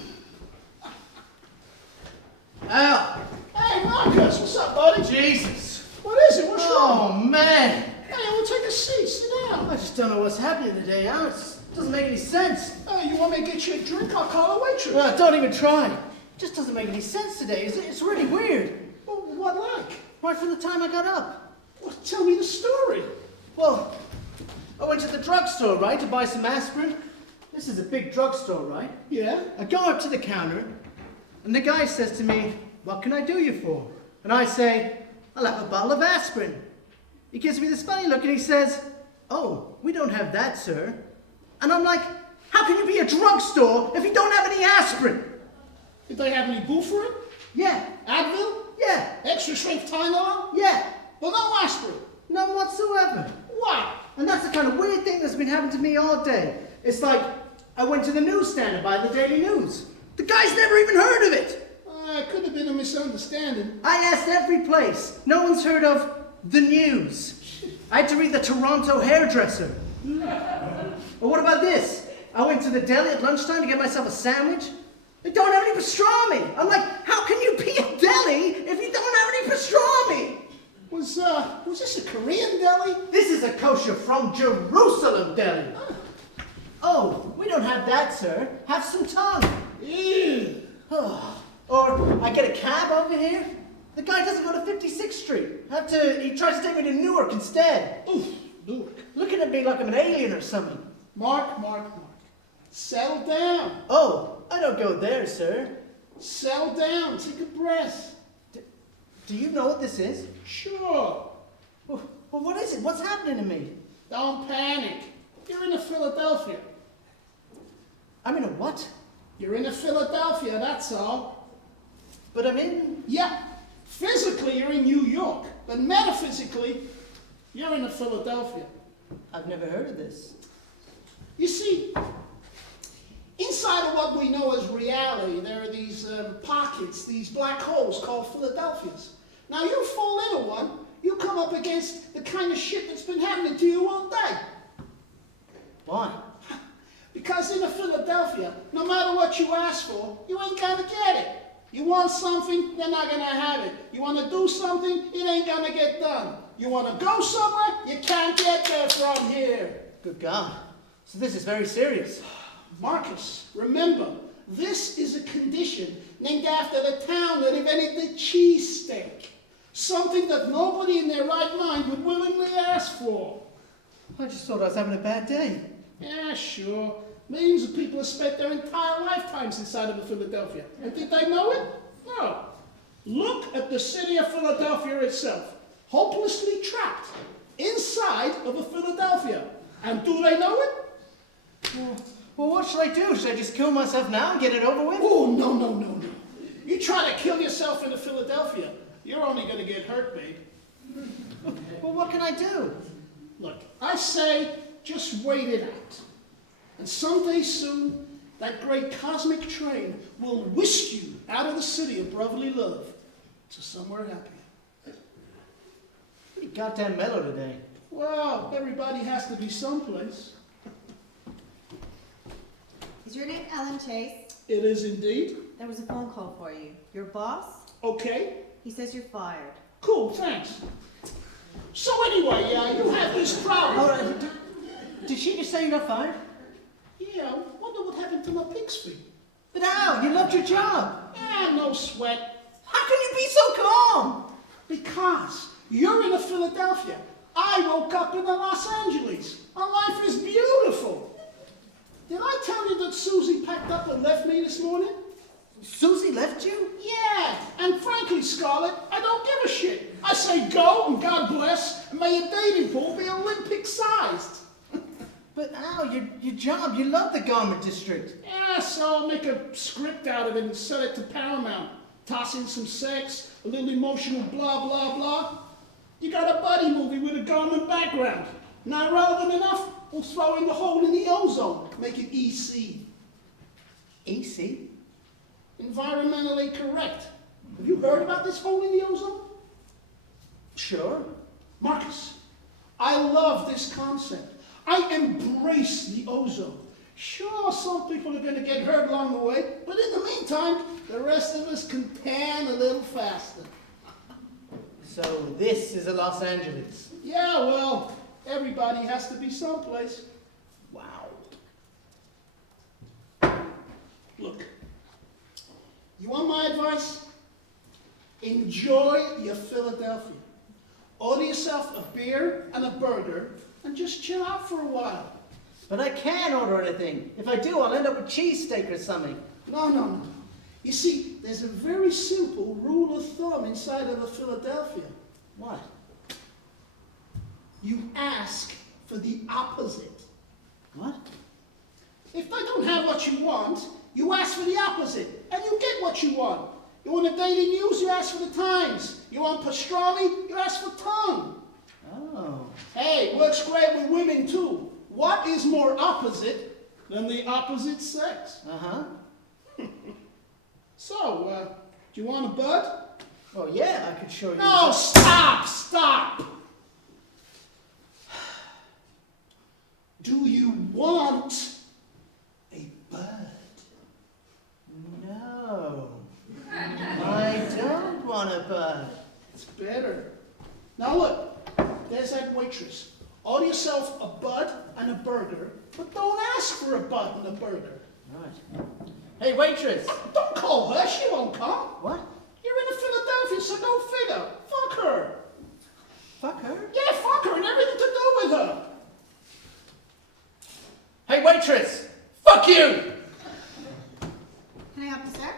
Al! Hey, Marcus, what's up, buddy? Jesus! What is it? What's wrong? Oh, man! Hey, well, take a seat. Sit down. I just don't know what's happening today, Al. It doesn't make any sense. Hey, you want me to get you a drink? I'll call a waitress. Don't even try. It just doesn't make any sense today. It's really weird. Well, what like? Right from the time I got up. Well, tell me the story. Well, I went to the drugstore, right, to buy some aspirin. This is a big drugstore, right? Yeah? I go up to the counter, and the guy says to me, "What can I do you for?" And I say, "I'll have a bottle of aspirin." He gives me this funny look, and he says, "Oh, we don't have that, sir." And I'm like, how can you be a drugstore if you don't have any aspirin? Did they have any Buford? Yeah, Advil? yeah, Extra strength Tylenol? yeah. Well, no aspirin. None whatsoever. Why? And that's the kind of weird thing that's been happening to me all day. It's like, I went to the newsstand to buy the Daily News. The guy's never even heard of it. It could have been a misunderstanding. I asked every place. No one's heard of the news. I had to read the Toronto Hairdresser. Or what about this? I went to the deli at lunchtime to get myself a sandwich. They don't have any pastrami. I'm like, how can you be a deli if you don't have any pastrami? Was this a Korean deli? This is a kosher from Jerusalem deli. Oh, we don't have that, sir. Have some tongue. Ew. Or I get a cab over here. The guy doesn't go to 56th Street. He tries to take me to Newark instead. Oof, Newark. Looking at me like I'm an alien or something. Mark. Settle down. Oh, I don't go there, sir. Settle down. Take a breath. Do you know what this is? Sure. Well, what is it? What's happening to me? Don't panic. You're in a Philadelphia. I'm in a what? You're in a Philadelphia, that's all. But I'm in... Yeah. Physically, you're in New York. But metaphysically, you're in a Philadelphia. I've never heard of this. You see, inside of what we know as reality, there are these pockets, these black holes called Philadelphias. Now, you fall into one, you come up against the kind of shit that's been happening to you all day. Why? Because in a Philadelphia, no matter what you ask for, you ain't gonna get it. You want something, they're not gonna have it. You wanna do something, it ain't gonna get done. You wanna go somewhere, you can't get there from here. Good God. So this is very serious. Marcus, remember, this is a condition named after the town that invented the cheesesteak. Something that nobody in their right mind would willingly ask for. I just thought I was having a bad day. Yeah, sure. Millions of people have spent their entire lifetimes inside of a Philadelphia. And did they know it? No. Look at the city of Philadelphia itself. Hopelessly trapped inside of a Philadelphia. And do they know it? Well, what should I do? Should I just kill myself now and get it over with? Oh, no. You try to kill yourself in a Philadelphia, you're only going to get hurt, babe. Well, what can I do? Look, I say just wait it out. And someday soon, that great cosmic train will whisk you out of the city of brotherly love to somewhere happier. Pretty goddamn mellow today. Well, everybody has to be someplace. Is your name Ellen Chase? It is indeed. There was a phone call for you. Your boss? Okay. He says you're fired. Cool, thanks. So anyway, you have this problem. Did she just say you got fired? Yeah, I wonder what happened to my pig's feet. But Al, you loved your job. No sweat. How can you be so calm? Because You're in a Philadelphia. I woke up in a Los Angeles. Our life is beautiful. Did I tell you that Susie packed up and left me this morning? Susie left you? Yeah, and frankly, Scarlett, I don't give a shit. I say go and God bless, and may your dating pool be Olympic-sized. But Al, your job, you love the garment district. Yeah, so I'll make a script out of it and sell it to Paramount. Toss in some sex, a little emotional blah, blah, blah. You got a buddy movie with a garment background. Not relevant enough? We'll throw in the hole in the ozone. Make it EC. EC? Environmentally correct. Have you heard about this hole in the ozone? Sure. Marcus, I love this concept. I embrace the ozone. Sure, some people are going to get hurt along the way, but in the meantime, the rest of us can tan a little faster. So this is a Los Angeles. Yeah, well, everybody has to be someplace. Wow. Look, you want my advice? Enjoy your Philadelphia. Order yourself a beer and a burger and just chill out for a while. But I can't order anything. If I do, I'll end up with cheesesteak or something. No. You see, there's a very simple rule of thumb inside of a Philadelphia. What? You ask for the opposite. What? If they don't have what you want, you ask for the opposite, and you get what you want. You want the daily news, you ask for the Times. You want pastrami, you ask for tongue. Oh. Hey, works great with women too. What is more opposite than the opposite sex? Uh-huh. So, do you want a bud? Oh, yeah, I could show you. No, stop! Do you want a bud? No. I don't want a bud. It's better. Now look, there's that waitress. Order yourself a bud and a burger, but don't ask for a bud and a burger. Right. Hey, waitress! Don't call her, she won't come. What? You're in Philadelphia, so go figure. Fuck her. Fuck her? Yeah, fuck her and everything to do with her. Hey, waitress! Fuck you! Can I help you, sir?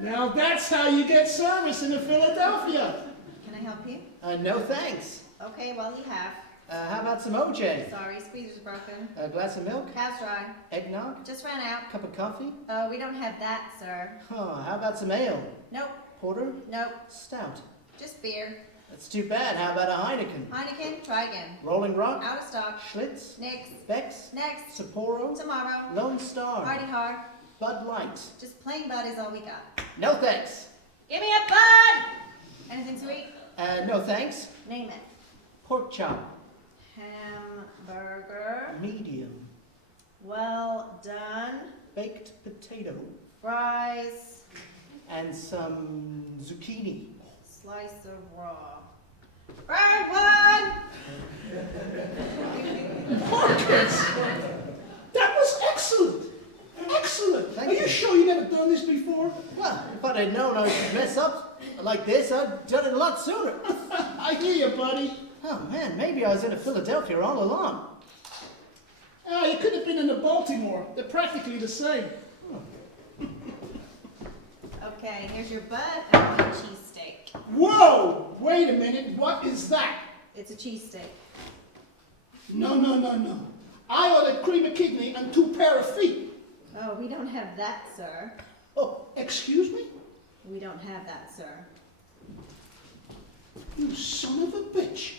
Now that's how you get service in Philadelphia. Can I help you? No thanks. Okay, well, you have. How about some OJ? Sorry, squeezer's broken. A glass of milk? Calf's dry. Eggnog? Just ran out. Cup of coffee? We don't have that, sir. Oh, how about some ale? Nope. Porter? Nope. Stout? Just beer. That's too bad. How about a Heineken? Heineken, try again. Rolling Rock? Out of stock. Schlitz? Next. Beck's? Next. Sapporo? Tomorrow. Lone Star? Party hard. Bud Light? Just plain Bud is all we got. No thanks. Give me a Bud! Anything sweet? No thanks. Name it. Pork chop? Hamburger. Medium? Well done. Baked potato? Fries. And some zucchini? Slice of raw. Fried one! Marcus! That was excellent! Excellent! Thank Are you you. sure you never done this before? Well, if I'd have known I would mess up like this, I'd done it a lot sooner. I hear you, buddy. Oh man, maybe I was in Philadelphia all along. Ah, you could have been in the Baltimore. They're practically the same. Okay, here's your Bud and one cheesesteak. Whoa! Wait a minute, what is that? It's a cheesesteak. No. I ordered cream of kidney and 2 pair of feet. Oh, we don't have that, sir. Oh, excuse me? We don't have that, sir. You son of a bitch.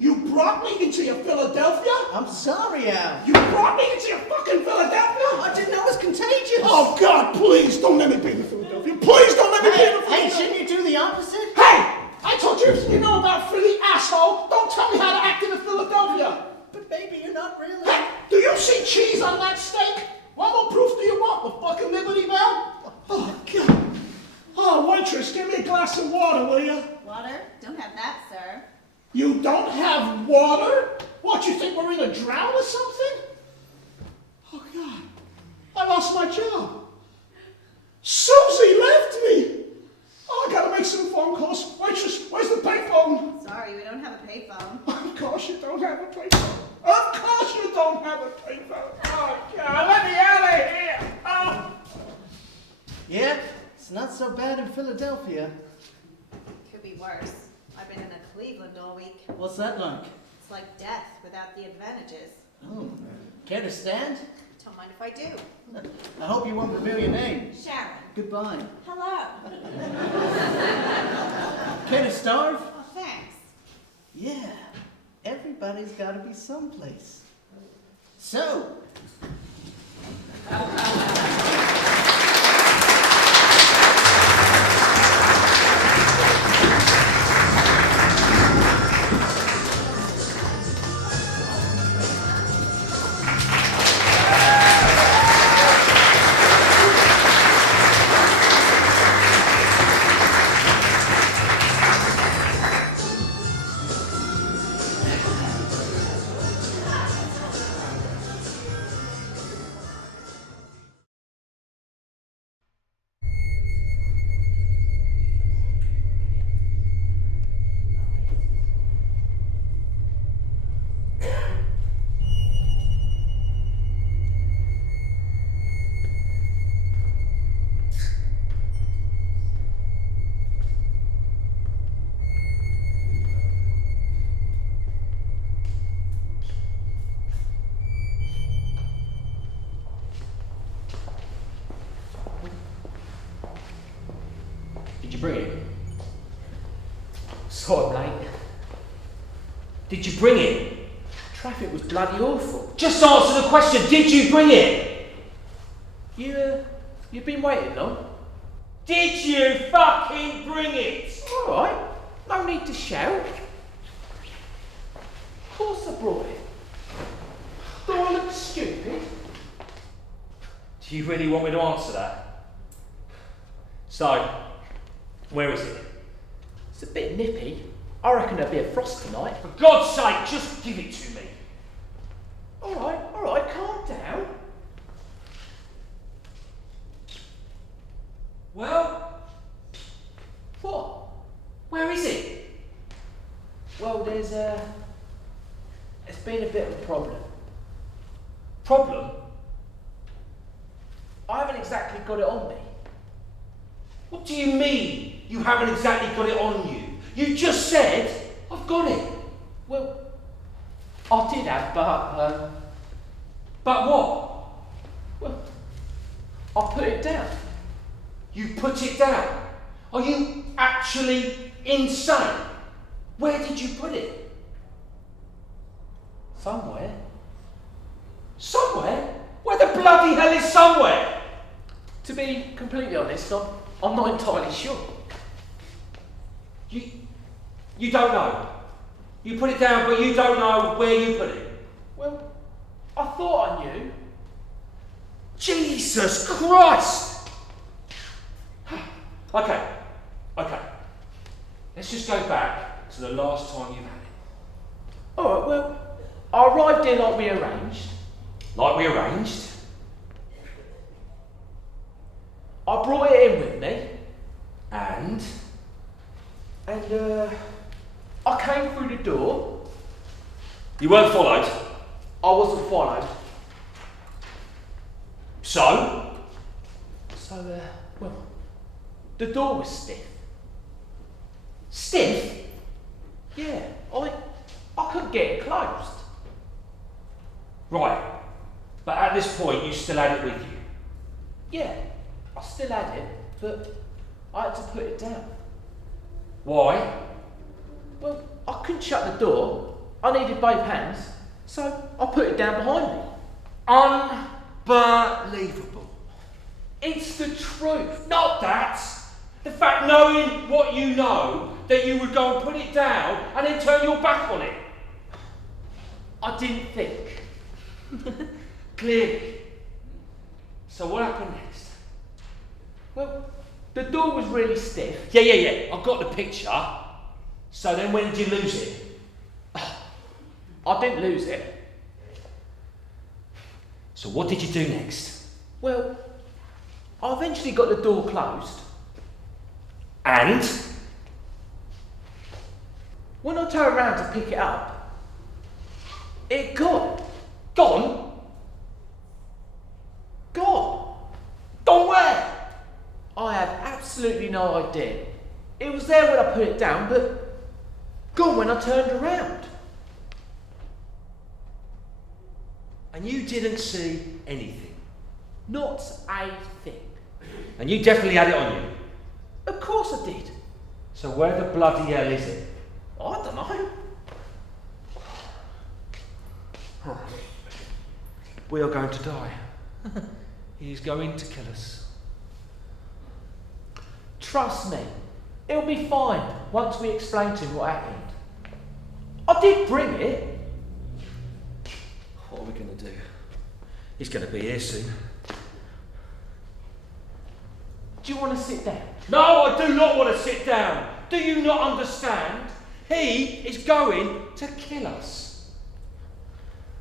You brought me into your Philadelphia? I'm sorry, Al. You brought me into your fucking Philadelphia? I didn't know it was contagious. Oh, God, please don't let me be in Philadelphia. Please don't let me be in Philadelphia. Hey, shouldn't you do the opposite? Hey! I told you everything you know about Philly, asshole. Don't tell me how to act in Philadelphia. But baby, you're not really. Hey, do you see cheese on that steak? What more proof do you want? The fucking Liberty Bell? Oh, God. Oh, waitress, give me a glass of water, will you? Water? Don't have that, sir. You don't have water? What, you think we're in a drought or something? Oh, God. I lost my job. gotta make some phone calls. Waitress, where's the payphone? Sorry, we don't so bad in Philadelphia. Could be worse. I've been in a Cleveland all week. What's that like? It's like death without the advantages. Oh, care to stand? Don't mind if I do. I hope you won't reveal your name. Sharon. Goodbye. Hello. Care to starve? Oh, thanks. Yeah, everybody's got to be someplace. So. Did you bring it? Sorry, mate. Did you bring it? Traffic was bloody awful. Just answer the question, did you bring it? You've been waiting long? Did you fucking bring it? Alright, no need to shout. Of course I brought it. Do I look stupid? Do you really want me to answer that? So, where is it? It's a bit nippy. I reckon there'll be a frost tonight. For God's sake, just give it to me. Alright, calm down. Well, what? Where is it? Well, there's been a bit of a problem. Problem? I haven't exactly got it on me. What do you mean, you haven't exactly got it on you? You just said, I've got it. Well, I did have, but what? Well, I put it down. You put it down? Are you actually insane? Where did you put it? Somewhere. Somewhere? Where the bloody hell is somewhere? To be completely honest, I'm not entirely sure. You don't know. You put it down, but you don't know where you put it. Well, I thought I knew. Jesus Christ! Okay. Let's just go back to the last time you had it. Alright, well, I arrived here like we arranged. Like we arranged? I brought it in with me. And I came through the door. You weren't followed? I wasn't followed. So, well, the door was stiff. Stiff? Yeah, I couldn't get it closed. Right, but at this point you still had it with you? Yeah, I still had it, but I had to put it down. Why? Well, I couldn't shut the door. I needed both hands, so I put it down behind me. Unbelievable. It's the truth, not that. The fact, knowing what you know, that you would go and put it down and then turn your back on it. I didn't think. Clearly. So what happened next? Well, the door was really stiff. Yeah. I've got the picture. So then when did you lose it? I didn't lose it. So what did you do next? Well, I eventually got the door closed. And? When I turned around to pick it up, it gone. Gone? Gone? Gone where? I have absolutely absolutely no idea. It was there when I put it down, but gone when I turned around. And you didn't see anything? Not a thing. And you definitely had it on you? Of course I did. So where the bloody hell is it? I don't know. We are going to die. He's going to kill us. Trust me, it'll be fine once we explain to him what happened. I did bring it. What are we going to do? He's going to be here soon. Do you want to sit down? No, I do not want to sit down. Do you not understand? He is going to kill us.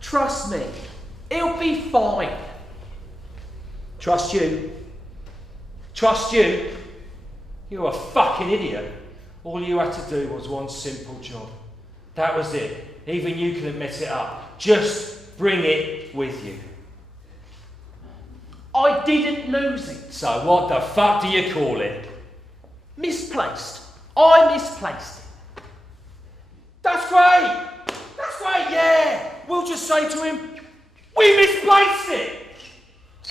Trust me, it'll be fine. Trust you? Trust you? You're a fucking idiot. All you had to do was one simple job. That was it. Even you couldn't mess it up. Just bring it with you. I didn't lose it. So what the fuck do you call it? Misplaced. I misplaced it. That's great! That's great, yeah! We'll just say to him, we misplaced it!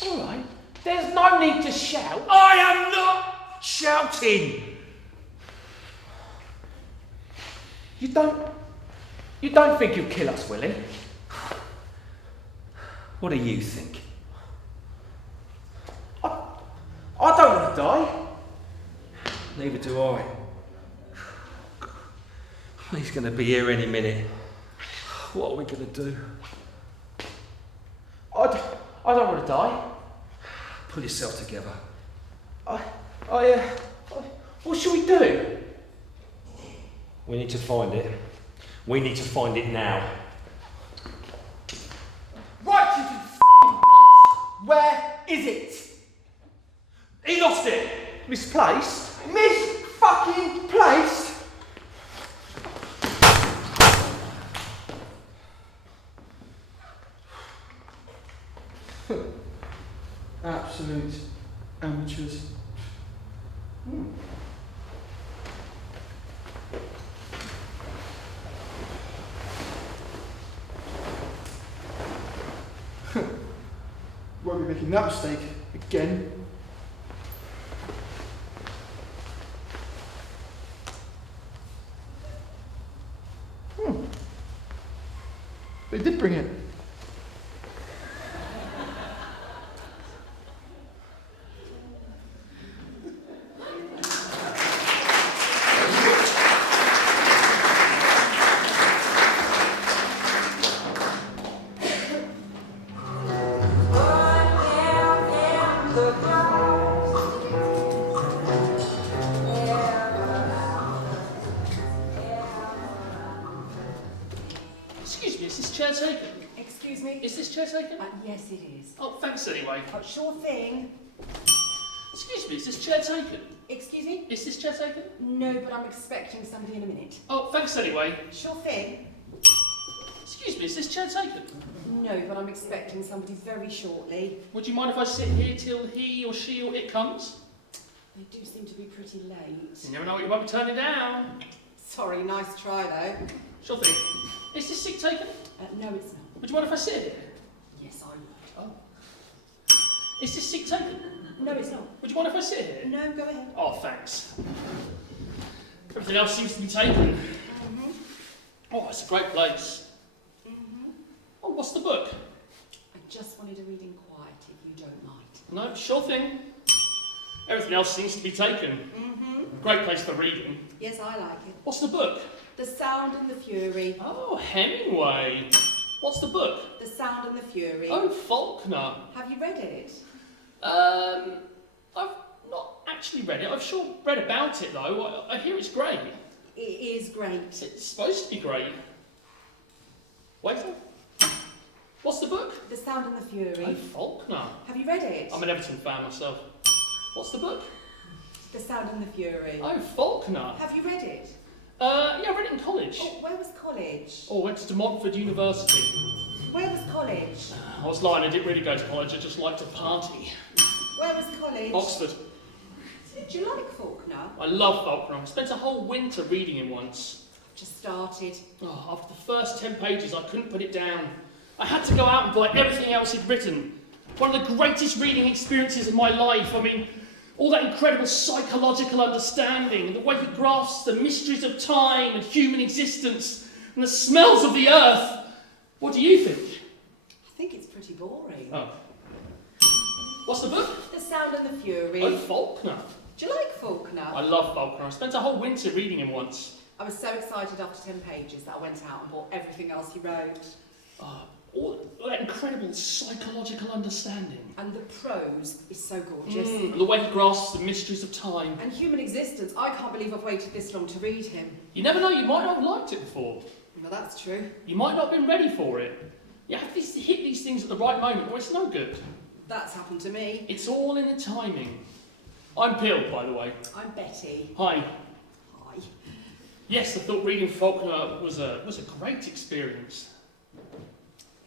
Alright, there's no need to shout. I am not shouting! You don't think you'll kill us, will he? What do you think? I don't want to die. Neither do I. He's going to be here any minute. What are we going to do? I don't want to die. Pull yourself together. What should we do? We need to find it. We need to find it now. Right, you f***ing Where is it? He lost it! Misplaced? Mis-fucking placed? Absolute amateurs. Won't be making that mistake again. They did bring it. Excuse me, is this chair taken? Excuse me? Is this chair taken? Yes, it is. Oh, thanks anyway. Sure thing. Excuse me, is this chair taken? Excuse me? Is this chair taken? No, but I'm expecting somebody in a minute. Oh, thanks anyway. Sure thing. Excuse me, is this chair taken? No, but I'm expecting somebody very shortly. Would you mind if I sit here till he or she or it comes? They do seem to be pretty late. You never know what you might be turning down. Sorry, nice try though. Sure thing. Is this seat taken? No, it's not. Would you mind if I sit here? Yes, I would. Oh. Is this seat taken? No, it's not. Would you mind if I sit here? No, go ahead. Oh, thanks. Everything else seems to be taken. Oh, it's a great place. Oh, what's the book? I just wanted to read in quiet, if you don't mind. No, sure thing. Everything else seems to be taken. Great place for reading. Yes, I like it. What's the book? The Sound and the Fury. Oh, Hemingway. What's the book? The Sound and the Fury. Oh, Faulkner. Have you read it? I've not actually read it. I've sure read about it though. I hear it's great. It is great. It's supposed to be great. Waiter? What's the book? The Sound and the Fury. Oh, Faulkner. Have you read it? I'm an Everton fan myself. What's the book? The Sound and the Fury. Oh, Faulkner. Have you read it? Yeah, I read it in college. Oh, where was college? Oh, I went to De Montfort University. Where was college? I was lying, I didn't really go to college, I just liked to party. Where was college? Oxford. Do you like Faulkner? I love Faulkner. I spent a whole winter reading him once. Just started. Oh, after the first 10 pages, I couldn't put it down. I had to go out and buy everything else he'd written. One of the greatest reading experiences of my life. I mean, all that incredible psychological understanding, the way he grasps the mysteries of time and human existence, and the smells of the earth. What do you think? I think it's pretty boring. Oh. What's the book? The Sound and the Fury. Oh, Faulkner. Do you like Faulkner? I love Faulkner. I spent a whole winter reading him once. I was so excited after 10 pages that I went out and bought everything else he wrote. Oh, all that incredible psychological understanding. And the prose is so gorgeous. And the way he grasps the mysteries of time. And human existence. I can't believe I've waited this long to read him. You never know, you might not have liked it before. Well, that's true. You might not have been ready for it. You have to hit these things at the right moment or it's no good. That's happened to me. It's all in the timing. I'm Bill, by the way. I'm Betty. Hi. Hi. Yes, I thought reading Faulkner was a great experience.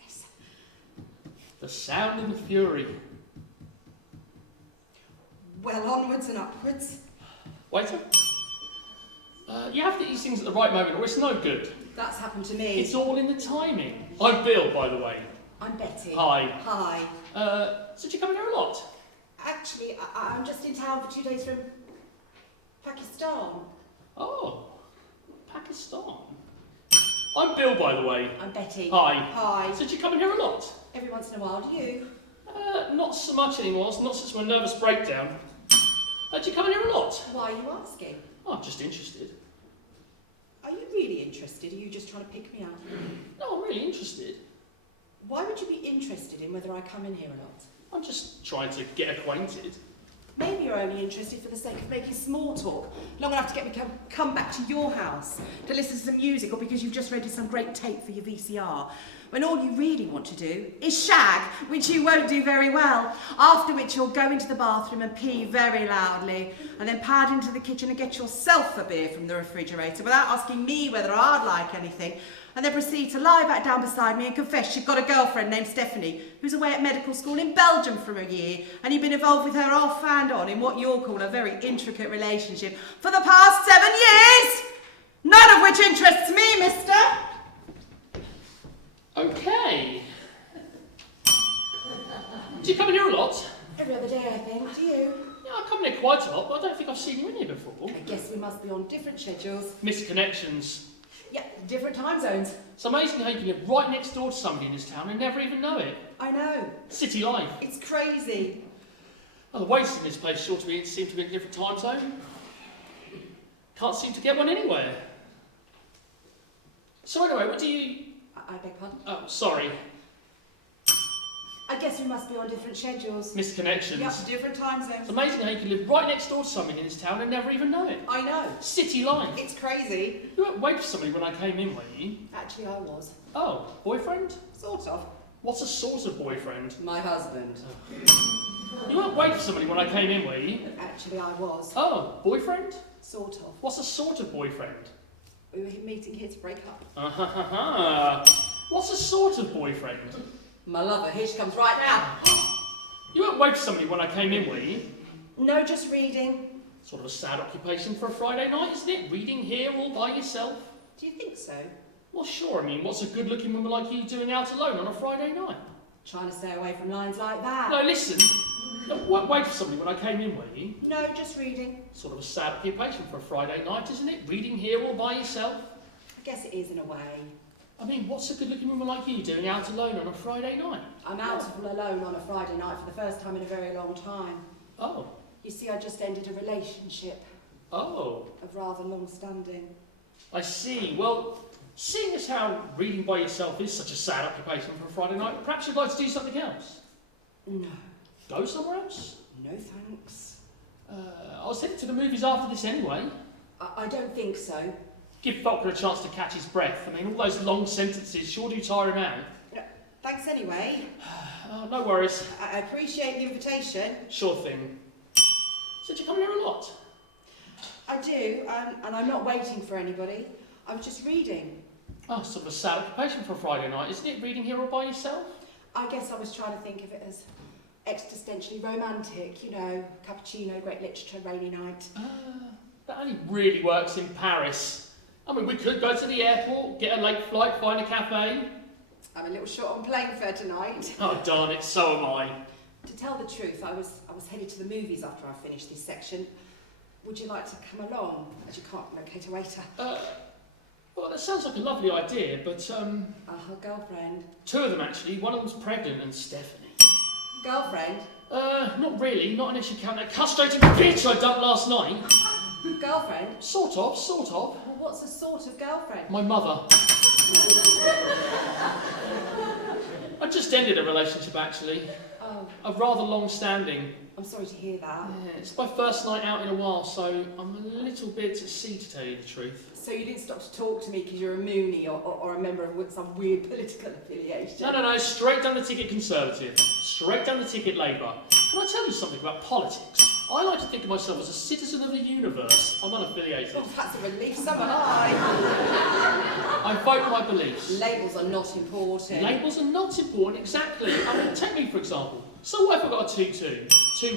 Yes. The Sound and the Fury. Well, onwards and upwards. Waiter? You have to eat things at the right moment or it's no good. That's happened to me. It's all in the timing. I'm Bill, by the way. I'm Betty. Hi. Hi. So do you come in here a lot? Actually, I'm just in town for 2 days from Pakistan. Oh, Pakistan. I'm Bill, by the way. I'm Betty. Hi. Hi. So do you come in here a lot? Every once in a while, do you? Not so much anymore, not since my nervous breakdown. Do you come in here a lot? Why are you asking? Oh, I'm just interested. Are you really interested? Are you just trying to pick me out? No, I'm really interested. Why would you be interested in whether I come in here or not? I'm just trying to get acquainted. Maybe you're only interested for the sake of making small talk, long enough to get me come back to your house to listen to some music, or because you've just rented some great tape for your VCR, when all you really want to do is shag, which you won't do very well, after which you'll go into the bathroom and pee very loudly, and then pad into the kitchen and get yourself a beer from the refrigerator without asking me whether I'd like anything, and then proceed to lie back down beside me and confess you've got a girlfriend named Stephanie who's away at medical school in Belgium for a year, and you've been involved with her off and on in what you'll call a very intricate relationship for the past 7 years, none of which interests me, mister. Okay. Do you come in here a lot? Every other day, I think. Do you? Yeah, I come in here quite a lot, but I don't think I've seen you in here before. I guess we must be on different schedules. Missed connections. Yeah, different time zones. It's amazing how you can live right next door to somebody in this town and never even know it. I know. City life. It's crazy. Well, the waiters in this place seem to be in a different time zone. Can't seem to get one anywhere. So anyway, what do you... I beg pardon? Oh, sorry. I guess we must be on different schedules. Missed connections. Yep, different time zones. It's amazing how you can live right next door to somebody in this town and never even know it. I know. City life. It's crazy. You weren't waiting for somebody when I came in, were you? Actually, I was. Oh, boyfriend? Sort of. What's a sort of boyfriend? My husband. You weren't waiting for somebody when I came in, were you? Actually, I was. Oh, boyfriend? Sort of. What's a sort of boyfriend? We were meeting here to break up. What's a sort of boyfriend? My lover, here she comes right now. You weren't waiting for somebody when I came in, were you? No, just reading. Sort of a sad occupation for a Friday night, isn't it? Reading here all by yourself. Do you think so? Well, sure. I mean, what's a good-looking woman like you doing out alone on a Friday night? Trying to stay away from lines like that. No, listen. You weren't waiting for somebody when I came in, were you? No, just reading. Sort of a sad occupation for a Friday night, isn't it? Reading here all by yourself. I guess it is in a way. I mean, what's a good-looking woman like you doing out alone on a Friday night? I'm out alone on a Friday night for the first time in a very long time. Oh. You see, I just ended a relationship. Oh. Of rather long standing. I see. Well, seeing as how reading by yourself is such a sad occupation for a Friday night, perhaps you'd like to do something else? No. Go somewhere else? No thanks. I was headed to the movies after this anyway. I don't think so. Give Faulkner a chance to catch his breath. I mean, all those long sentences sure do tire him out. Thanks anyway. Oh, no worries. I appreciate the invitation. Sure thing. So do you come here a lot? I do, and I'm not waiting for anybody. I was just reading. Oh, sort of a sad occupation for a Friday night, isn't it? Reading here all by yourself? I guess I was trying to think of it as existentially romantic, you know, cappuccino, great literature, rainy night. That only really works in Paris. I mean, we could go to the airport, get a late flight, find a cafe. I'm a little short on plane fare tonight. Oh, darn it, so am I. To tell the truth, I was headed to the movies after I finished this section. Would you like to come along, as you can't locate a waiter? Well, that sounds like a lovely idea, but, her girlfriend. 2 of them, actually. One of them's pregnant, and Stephanie. Girlfriend? Not really. Not unless you count that castrating bitch I dumped last night. Girlfriend? Sort of. Well, what's a sort of girlfriend? My mother. I just ended a relationship, actually. Oh. A rather long-standing. I'm sorry to hear that. Yeah, it's my first night out in a while, so I'm a little bit at sea, to tell you the truth. So you didn't stop to talk to me because you're a Moonie or a member of some weird political affiliation? No, straight down the ticket Conservative. Straight down the ticket Labour. Can I tell you something about politics? I like to think of myself as a citizen of the universe. I'm unaffiliated. Oh, that's a relief, so am I. I vote my beliefs. Labels are not important. Labels are not important, exactly. I mean, take me for example. So what if I got a 2-2,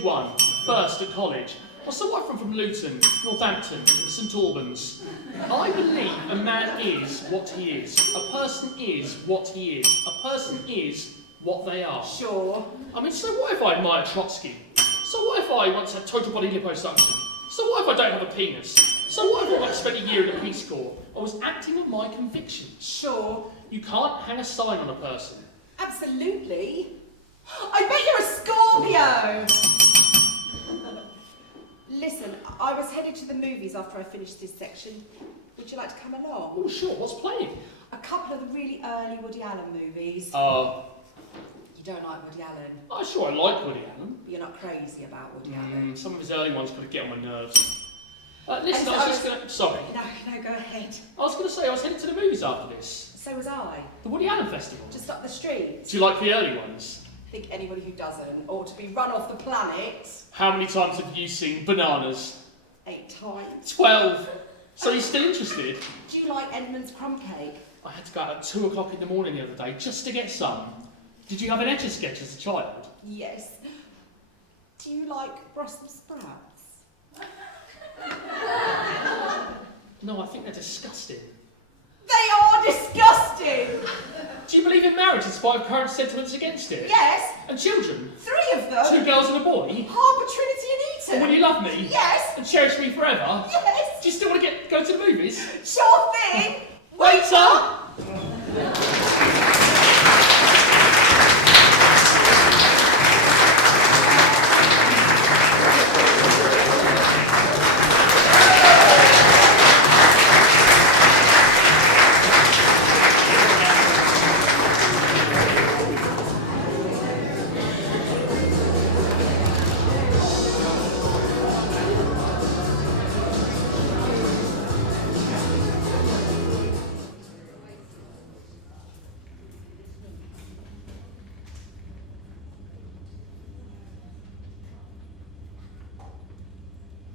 2-1, first at college? Or so what if I'm from Luton, Northampton, St Albans? I believe a man is what he is. A person is what he is. A person is what they are. Sure. I mean, so what if I admire Trotsky? So what if I once had total body liposuction? So what if I don't have a penis? So what if I spent a year in the Peace Corps? I was acting on my convictions. Sure. You can't hang a sign on a person. Absolutely. I bet you're a Scorpio! Listen, I was headed to the movies after I finished this section. Would you like to come along? Oh, sure. What's playing? A couple of the really early Woody Allen movies. You don't like Woody Allen? Oh, sure, I like Woody Allen. But you're not crazy about Woody Allen? Some of his early ones kind of get on my nerves. Listen, I was just going to... Sorry. No, go ahead. I was going to say, I was headed to the movies after this. So was I. The Woody Allen Festival. Just up the street. Do you like the early ones? I think anybody who doesn't ought to be run off the planet. How many times have you seen Bananas? 8 times. 12. So you're still interested? Do you like Edmund's crumb cake? I had to go out at 2 o'clock in the morning the other day just to get some. Did you have an Etch-a-Sketch as a child? Yes. Do you like Brussels sprouts? No, I think they're disgusting. They are disgusting! Do you believe in marriage in spite of current sentiments against it? Yes. And children? 3 of them. 2 girls and a boy? Harbour, Trinity and Eton. And will you love me? Yes. And cherish me forever? Yes. Do you still want to go to the movies? Sure thing. Waiter!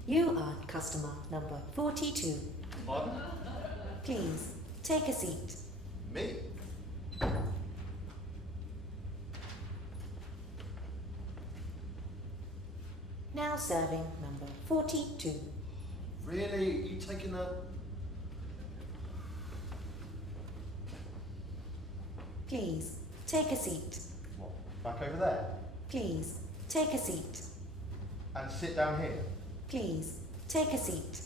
You are customer number 42. Pardon? Please, take a seat. Me? Now serving number 42. Really? You taking a... Please, take a seat. What, back over there? Please, take a seat. And sit down here? Please, take a seat.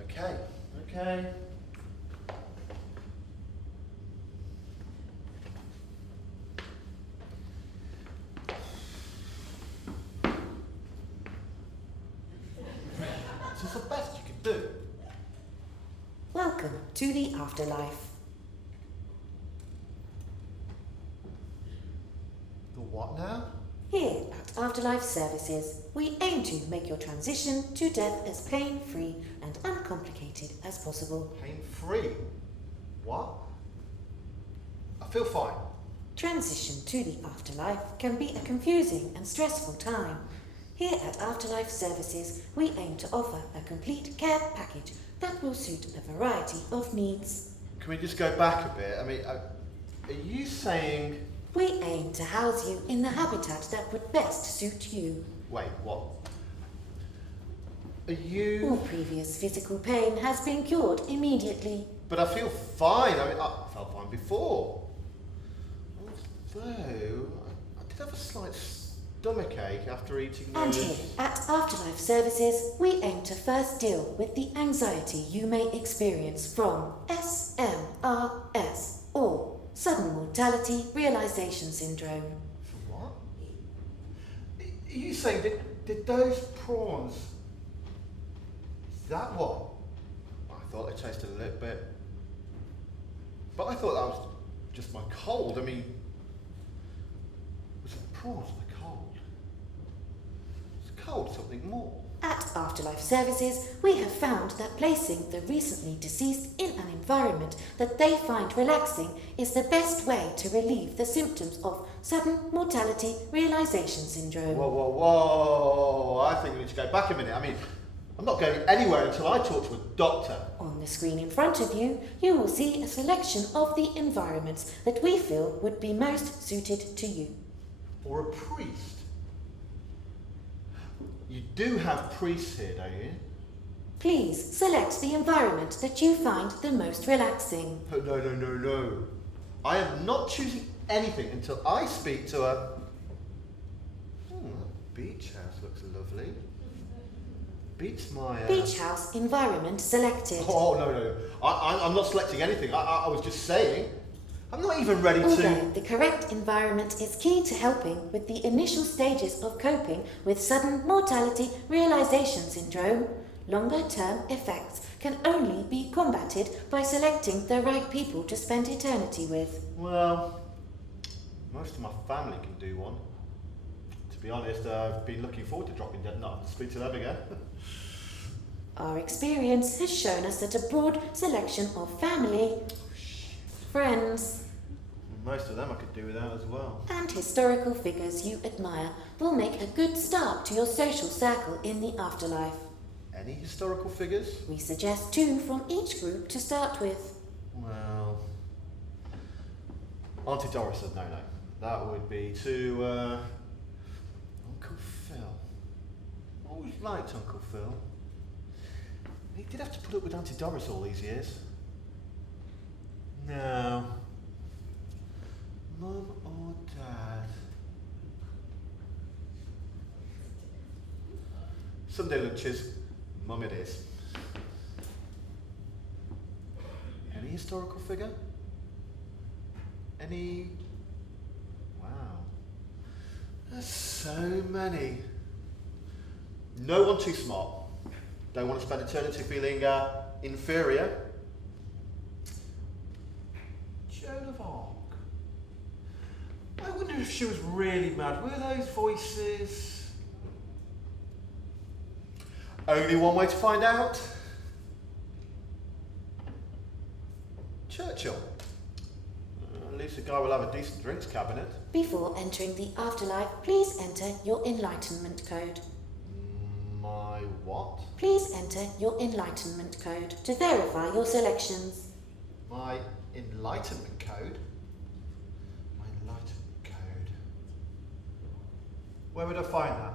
Okay, okay. This is the best you can do. Welcome to the afterlife. The what now? Here at Afterlife Services, we aim to make your transition to death as pain-free and uncomplicated as possible. Pain-free? What? I feel fine. Transition to the afterlife can be a confusing and stressful time. Here at Afterlife Services, we aim to offer a complete care package that will suit a variety of needs. Can we just go back a bit? I mean, are you saying We aim to house you in the habitat that would best suit you. Wait, what? Are you... All previous physical pain has been cured immediately. But I feel fine. I mean, I felt fine before. Although, I did have a slight stomachache after eating And those... here, at Afterlife Services, we aim to first deal with the anxiety you may experience from SMRS, or Sudden Mortality Realization Syndrome. What? Are you saying, did those prawns... Is that what? I thought they tasted a little bit... But I thought that was just my cold. I mean... Was it prawns my cold? Was cold something more? At Afterlife Services, we have found that placing the recently deceased in an environment that they find relaxing is the best way to relieve the symptoms of Sudden Mortality Realization Syndrome. Whoa, whoa, whoa. I think we need to go back a minute. I mean, I'm not going anywhere until I talk to a doctor. On the screen in front of you, you will see a selection of the environments that we feel would be most suited to you. Or a priest. You do have priests here, don't you? Please select the environment that you find the most relaxing. Oh, no. I am not choosing anything until I speak to a... that beach house looks lovely. Beats my... Beach house environment selected. Oh, no. I'm not selecting anything. I was just saying. I'm not even ready to... Although the correct environment is key to helping with the initial stages of coping with Sudden Mortality Realization Syndrome, longer-term effects can only be combated by selecting the right people to spend eternity with. Well, most of my family can do one. To be honest, I've been looking forward to dropping dead and not having to speak to them again. Our experience has shown us that a broad selection of family, friends, Most of them I could do without as well. and historical figures you admire will make a good start to your social circle in the afterlife. Any historical figures? We suggest 2 from each group to start with. Well, Auntie Doris said no. That would be to Uncle Phil. I always liked Uncle Phil. He did have to put up with Auntie Doris all these years. No. Mum or Dad? Sunday lunches, Mum it is. Any historical figure? Any... Wow. There's so many. No one too smart. Don't want to spend eternity feeling inferior. Joan of Arc. I wonder if she was really mad. Were those voices? Only one way to find out. Churchill. At least the guy will have a decent drinks cabinet. Before entering the afterlife, please enter your enlightenment code. My what? Please enter your enlightenment code to verify your selections. My enlightenment code? My enlightenment code. Where would I find that?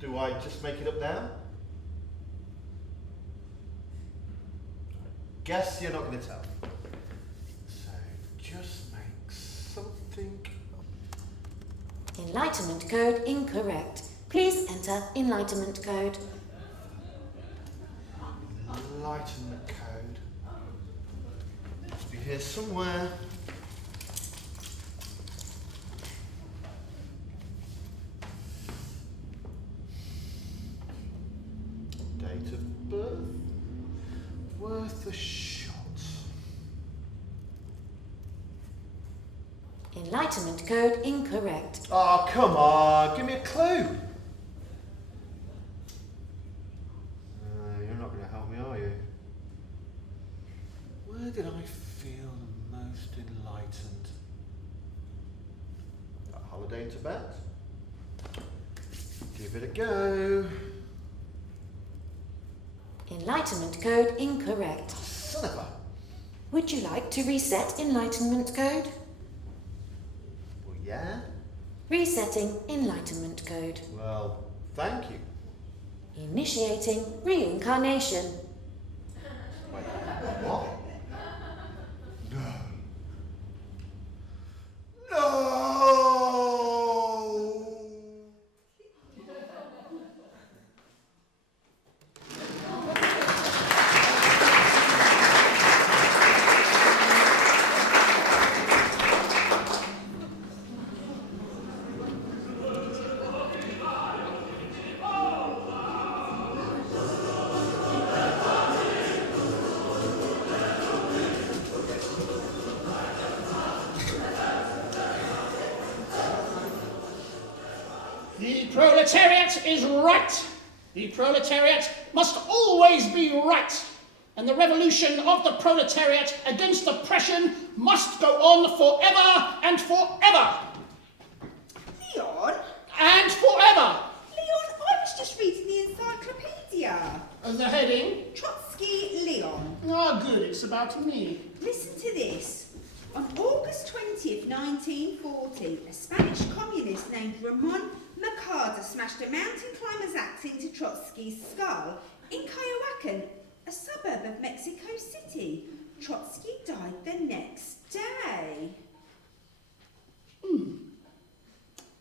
Do I just make it up now? Guess you're not going to tell. So just make something up. Enlightenment code incorrect. Please enter enlightenment code. Enlightenment code. Must be here somewhere. Date of birth. Worth a shot. Enlightenment code incorrect. Oh, come on. Give me a clue. You're not going to help me, are you? Where did I feel the most enlightened? A holiday in Tibet? Give it a go. Enlightenment code incorrect. Son of a... Would you like to reset Enlightenment Code? Well, yeah. Resetting Enlightenment Code. Well, thank you. Initiating reincarnation. Wait, what? The proletariat is right. The proletariat must always be right. And the revolution of the proletariat against oppression must go on forever and forever. Leon? And forever. Leon, I was just reading the encyclopedia. The heading? Trotsky, Leon. Ah, good, it's about me. Listen to this. On August 20th, 1940, a Spanish communist named Ramon smashed a mountain climber's axe into Trotsky's skull in Coyoacán, a suburb of Mexico City. Trotsky died the next day.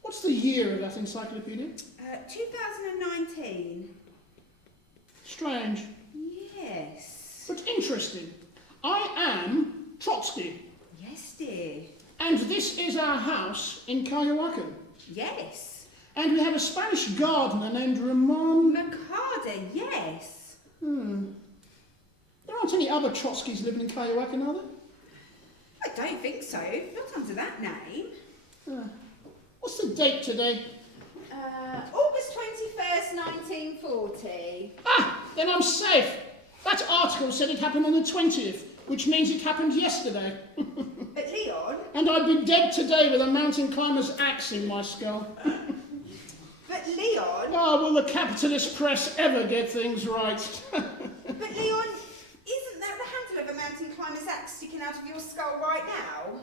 What's the year of that encyclopedia? 2019. Strange. Yes. But interesting. I am Trotsky. Yes, dear. And this is our house in Coyoacán. Yes. And we have a Spanish gardener named Ramon... Mercado, yes. There aren't any other Trotskys living in Coyoacán, are there? I don't think so. Not under that name. What's the date today? August 21st, 1940. Ah, then I'm safe. That article said it happened on the 20th, which means it happened yesterday. But Leon... And I'd be dead today with a mountain climber's axe in my skull. But Leon... Oh, will the capitalist press ever get things right? But Leon, isn't that the handle of a mountain climber's axe sticking out of your skull right now?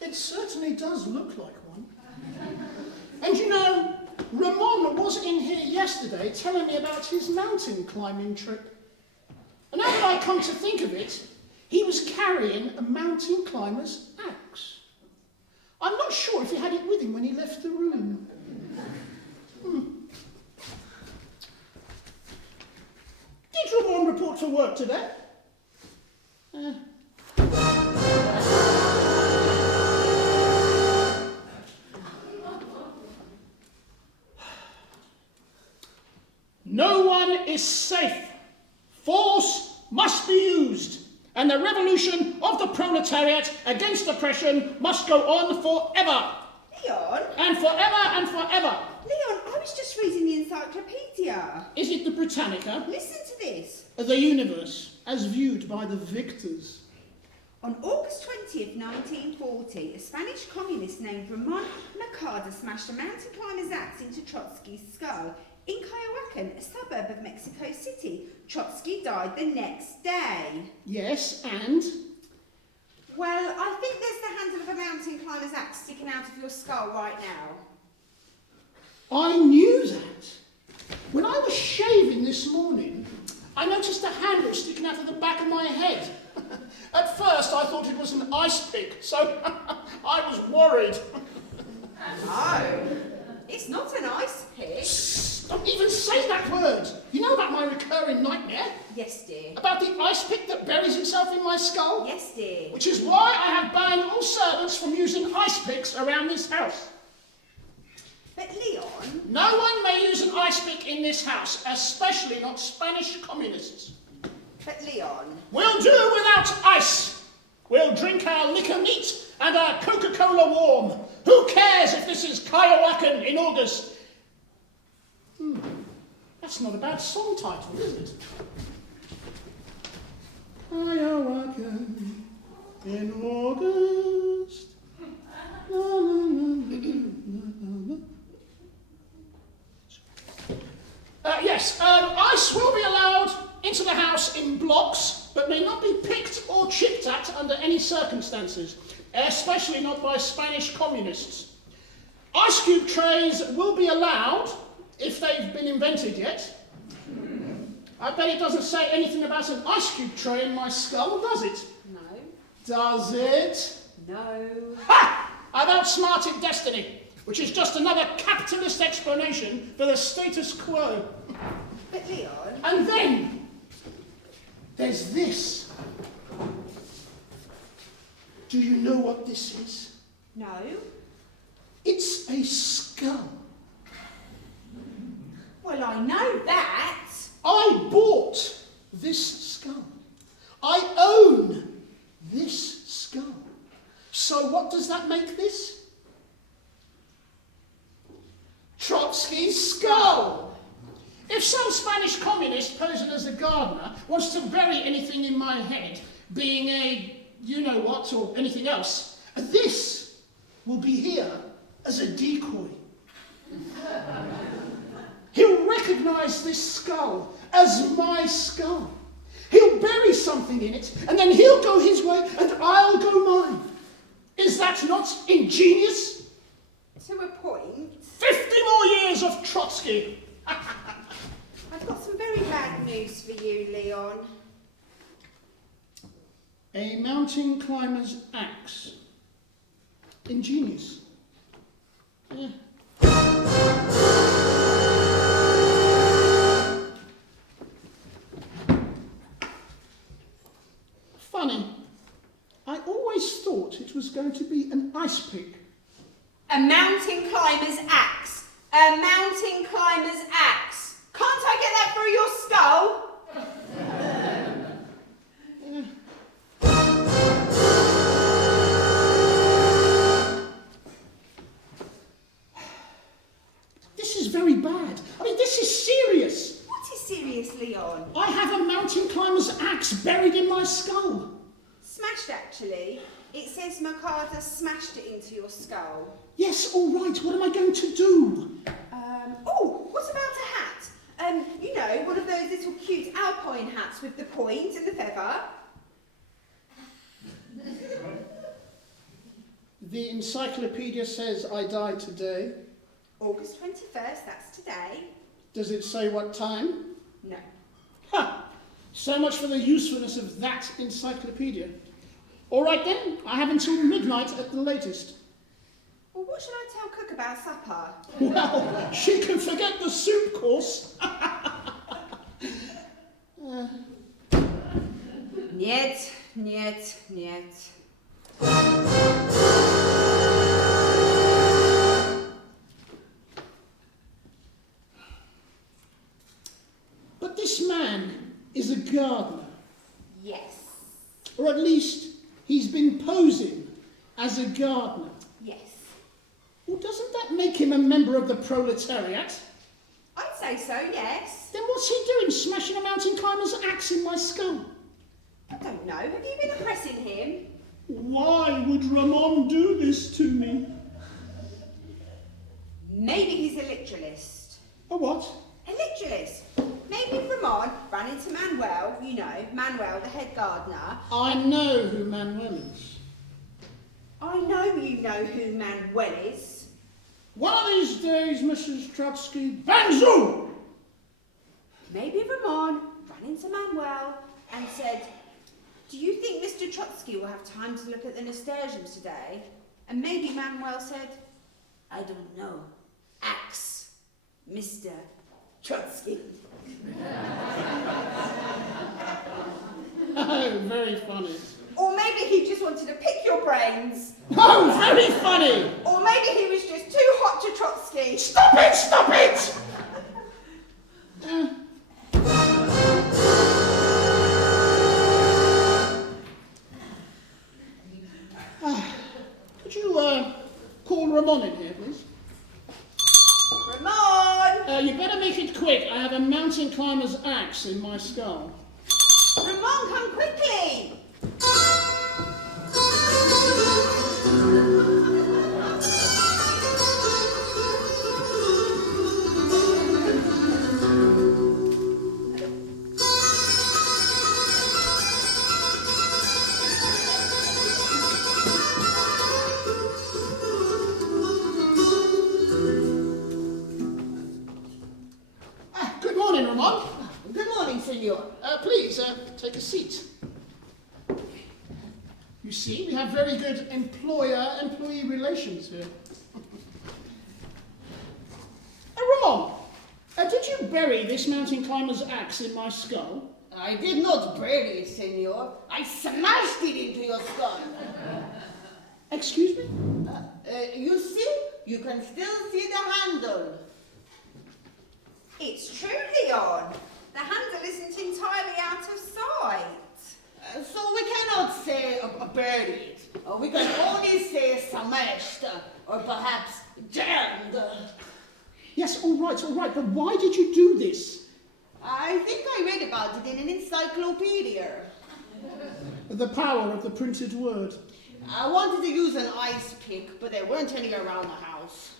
It certainly does look like one. And you know, Ramon was in here yesterday telling me about his mountain climbing trip. And now that I come to think of it, he was carrying a mountain climber's axe. I'm not sure if he had it with him when he left the room. Did Ramon report for work today? No one is safe. Force must be used, and the revolution of the proletariat against oppression must go on forever. Leon? And forever and forever. Leon, I was just reading the encyclopedia. Is it the Britannica? Listen to this. The universe, as viewed by the victors. On August 20th, 1940, a Spanish communist named Ramon Mercado smashed a mountain climber's axe into Trotsky's skull in Coyoacán, a suburb of Mexico City. Trotsky died the next day. Yes, and? Well, I think there's the handle of a mountain climber's axe sticking out of your skull right now. I knew that. When I was shaving this morning, I noticed a handle sticking out of the back of my head. At first, I thought it was an ice pick, so I was worried. No, it's not an ice pick. Don't even say that word. You know about my recurring nightmare? Yes, dear. About the ice pick that buries itself in my skull? Yes, dear. Which is why I have banned all servants from using ice picks around this house. But Leon... No one may use an ice pick in this house, especially not Spanish communists. But Leon... We'll do without ice. We'll drink our liquor neat and our Coca-Cola warm. Who cares if this is Coyoacán in August? That's not a bad song title, is it? Coyoacán in August. Yes, ice will be allowed into the house in blocks, but may not be picked or chipped at under any circumstances, especially not by Spanish communists. Ice cube trays will be allowed, if they've been invented yet. I bet it doesn't say anything about an ice cube tray in my skull, does it? No. Does it? No. Ha! I've outsmarted destiny, which is just another capitalist explanation for the status quo. But Leon... And then, there's this. Do you know what this is? No. It's a skull. Well, I know that. I bought this skull. I own this skull. So what does that make this? Trotsky's skull. If some Spanish communist posing as a gardener wants to bury anything in my head, being a you-know-what or anything else, this will be here as a decoy. He'll recognise this skull as my skull. He'll bury something in it, and then he'll go his way, and I'll go mine. Is that not ingenious? To a point. 50 more years of Trotsky. I've got some very bad news for you, Leon. A mountain climber's axe. Ingenious. Yeah. Funny. I always thought it was going to be an ice pick. A mountain climber's axe. A mountain climber's axe. Can't I get that through your skull? This is very bad. I mean, this is serious. What is serious, Leon? I have a mountain climber's axe buried in my skull. Smashed, actually. It says Mercader smashed it into your skull. Yes, all right. What am I going to do? What about a hat? You know, one of those little cute alpine hats with the point and the feather. The encyclopedia says I died today. August 21st, that's today. Does it say what time? No. Ha! So much for the usefulness of that encyclopedia. All right then, I have until midnight at the latest. Well, what should I tell Cook about supper? Well, she can forget the soup course. Niet, niet, niet. But this man is a gardener. Yes. Or at least he's been posing as a gardener. Yes. Well, doesn't that make him a member of the proletariat? I'd say so, yes. Then what's he doing smashing a mountain climber's axe in my skull? I don't know. Have you been oppressing him? Why would Ramon do this to me? Maybe he's a literalist. A what? A literalist. Maybe Ramon ran into Manuel, you know, Manuel, the head gardener. I know who Manuel is. I know you know who Manuel is. One of these days, Mrs. Trotsky, Banzoo! Maybe Ramon ran into Manuel and said, "Do you think Mr. Trotsky will have time to look at the nasturtiums today?" And maybe Manuel said, "I don't know. Axe, Mr. Trotsky." Oh, very funny. Or maybe he just wanted to pick your brains. Oh, very funny! Or maybe he was just too hot to Trotsky. Stop it! Stop it! Could you call Ramon in here, please? Ramon! You better make it quick. I have a mountain climber's axe in my skull. Ramon, come quickly! morning, Ramon. Good morning, senor. Please, take a seat. You see, we have very good employer-employee relations here. Ramon, did you bury this mountain climber's axe in my skull? I did not bury it, senor. I smashed it into your skull. Excuse me? You see? You can still see the handle. It's true, Leon. The handle isn't entirely out of sight. So we cannot say buried. We can only say smashed, or perhaps jammed. Yes, all right, but why did you do this? I think I read about it in an encyclopedia. The power of the printed word. I wanted to use an ice pick, but there weren't any around the house.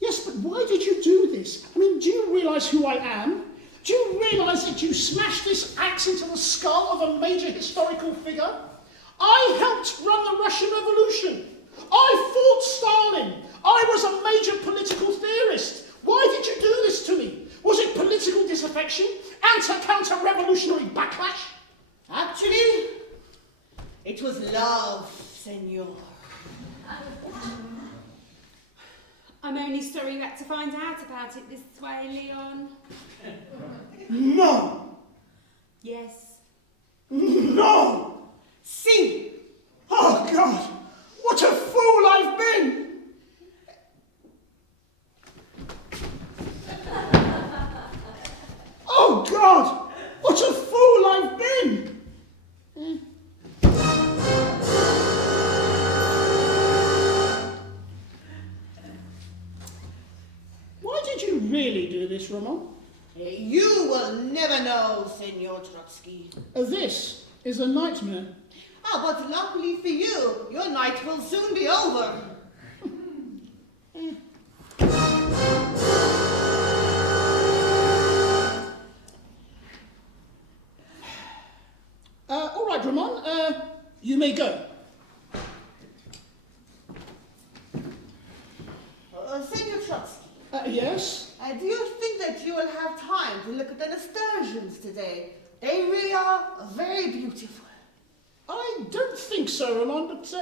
Yes, but why did you do this? I mean, do you realise who I am? Do you realise that you smashed this axe into the skull of a major historical figure? I helped run the Russian Revolution. I fought Stalin. I was a major political theorist. Why did you do this to me? Was it political disaffection? Counter-revolutionary backlash? Actually, it was love, senor. I'm only sorry you had to find out about it this way, Leon. No! Yes. No! See! Oh, God! What a fool I've been! Oh, God! What a fool I've been! Why did you really do this, Ramon? You will never know, Senor Trotsky. This is a nightmare. But luckily for you, your night will soon be over. All right, Ramon, you may go. Senor Trotsky. Yes? Do you think that you will have time to look at the nasturtiums today? They really are very beautiful. I don't think so, Ramon, but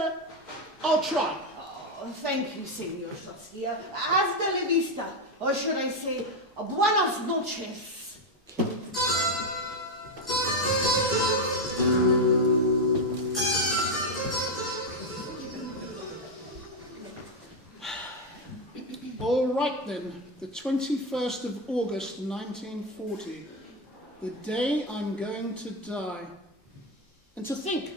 I'll try. Oh, thank you, Senor Trotsky. Hasta la vista, or should I say, buenas noches. All right then, the 21st of August 1940, the day I'm going to die. And to think,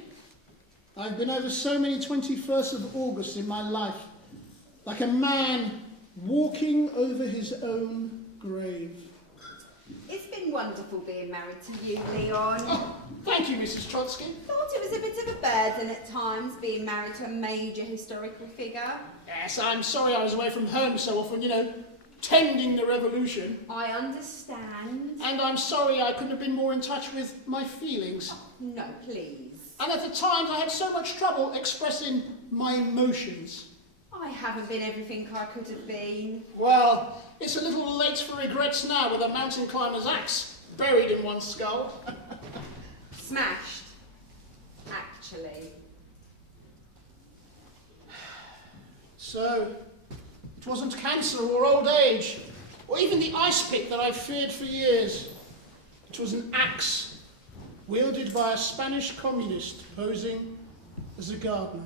I've been over so many 21st of August in my life, like a man walking over his own grave. It's been wonderful being married to you, Leon. Oh, thank you, Mrs. Trotsky. Thought it was a bit of a burden at times being married to a major historical figure. Yes, I'm sorry I was away from home so often, tending the revolution. I understand. And I'm sorry I couldn't have been more in touch with my feelings. Oh, no, please. And at the times I had so much trouble expressing my emotions. I haven't been everything I could have been. Well, it's a little late for regrets now with a mountain climber's axe buried in one's skull. Smashed, actually. So, it wasn't cancer or old age, or even the ice pick that I've feared for years. It was an axe, wielded by a Spanish communist posing as a gardener.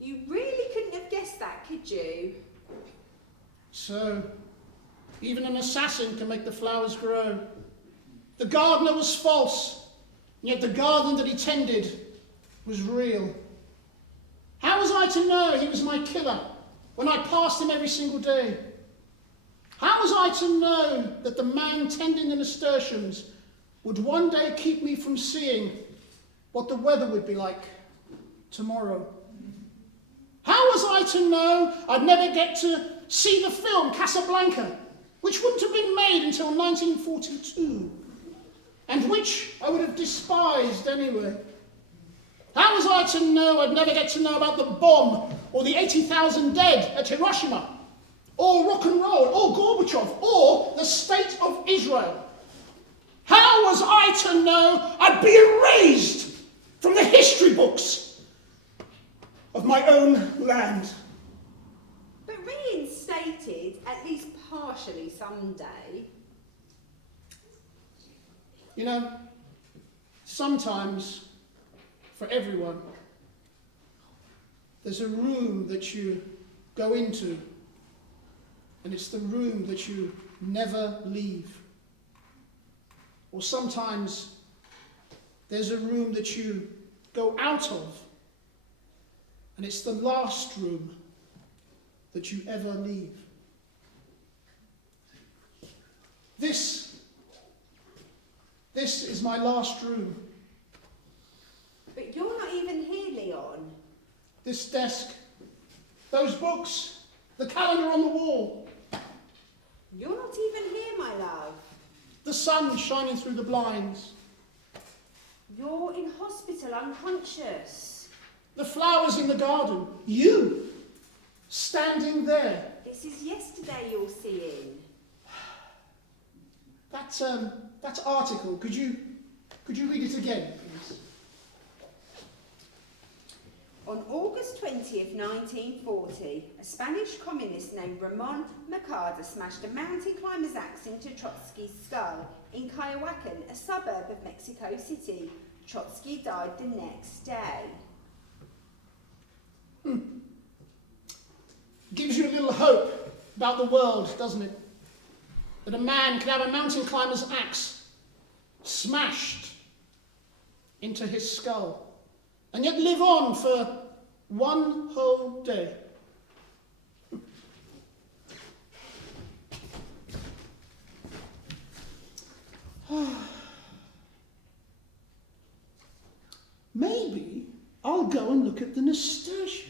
You really couldn't have guessed that, could you? So, even an assassin can make the flowers grow. The gardener was false, and yet the garden that he tended was real. How was I to know he was my killer when I passed him every single day? How was I to know that the man tending the nasturtiums would one day keep me from seeing what the weather would be like tomorrow? How was I to know I'd never get to see the film Casablanca, which wouldn't have been made until 1942, and which I would have despised anyway? How was I to know I'd never get to know about the bomb or the 80,000 dead at Hiroshima, or rock and roll, or Gorbachev, or the state of Israel. How was I to know I'd be erased from the history books of my own land? But reinstated, at least partially, someday. You know, sometimes, for everyone, there's a room that you go into, and it's the room that you never leave. Or sometimes there's a room that you go out of, and it's the last room that you ever leave. This is my last room. But you're not even here, Leon. This desk, those books, the calendar on the wall. You're not even here, my love. The sun shining through the blinds. You're in hospital, unconscious. The flowers in the garden. You, standing there. This is yesterday you're seeing. That article, could you read it again, please? On August 20th, 1940, a Spanish communist named Ramon smashed a mountain climber's axe into Trotsky's skull in Cayoacan, a suburb of Mexico City. Trotsky died the next day. Gives you a little hope about the world, doesn't it? That a man can have a mountain climber's axe smashed into his skull and yet live on for one whole day. Maybe I'll go and look at the nasturtiums.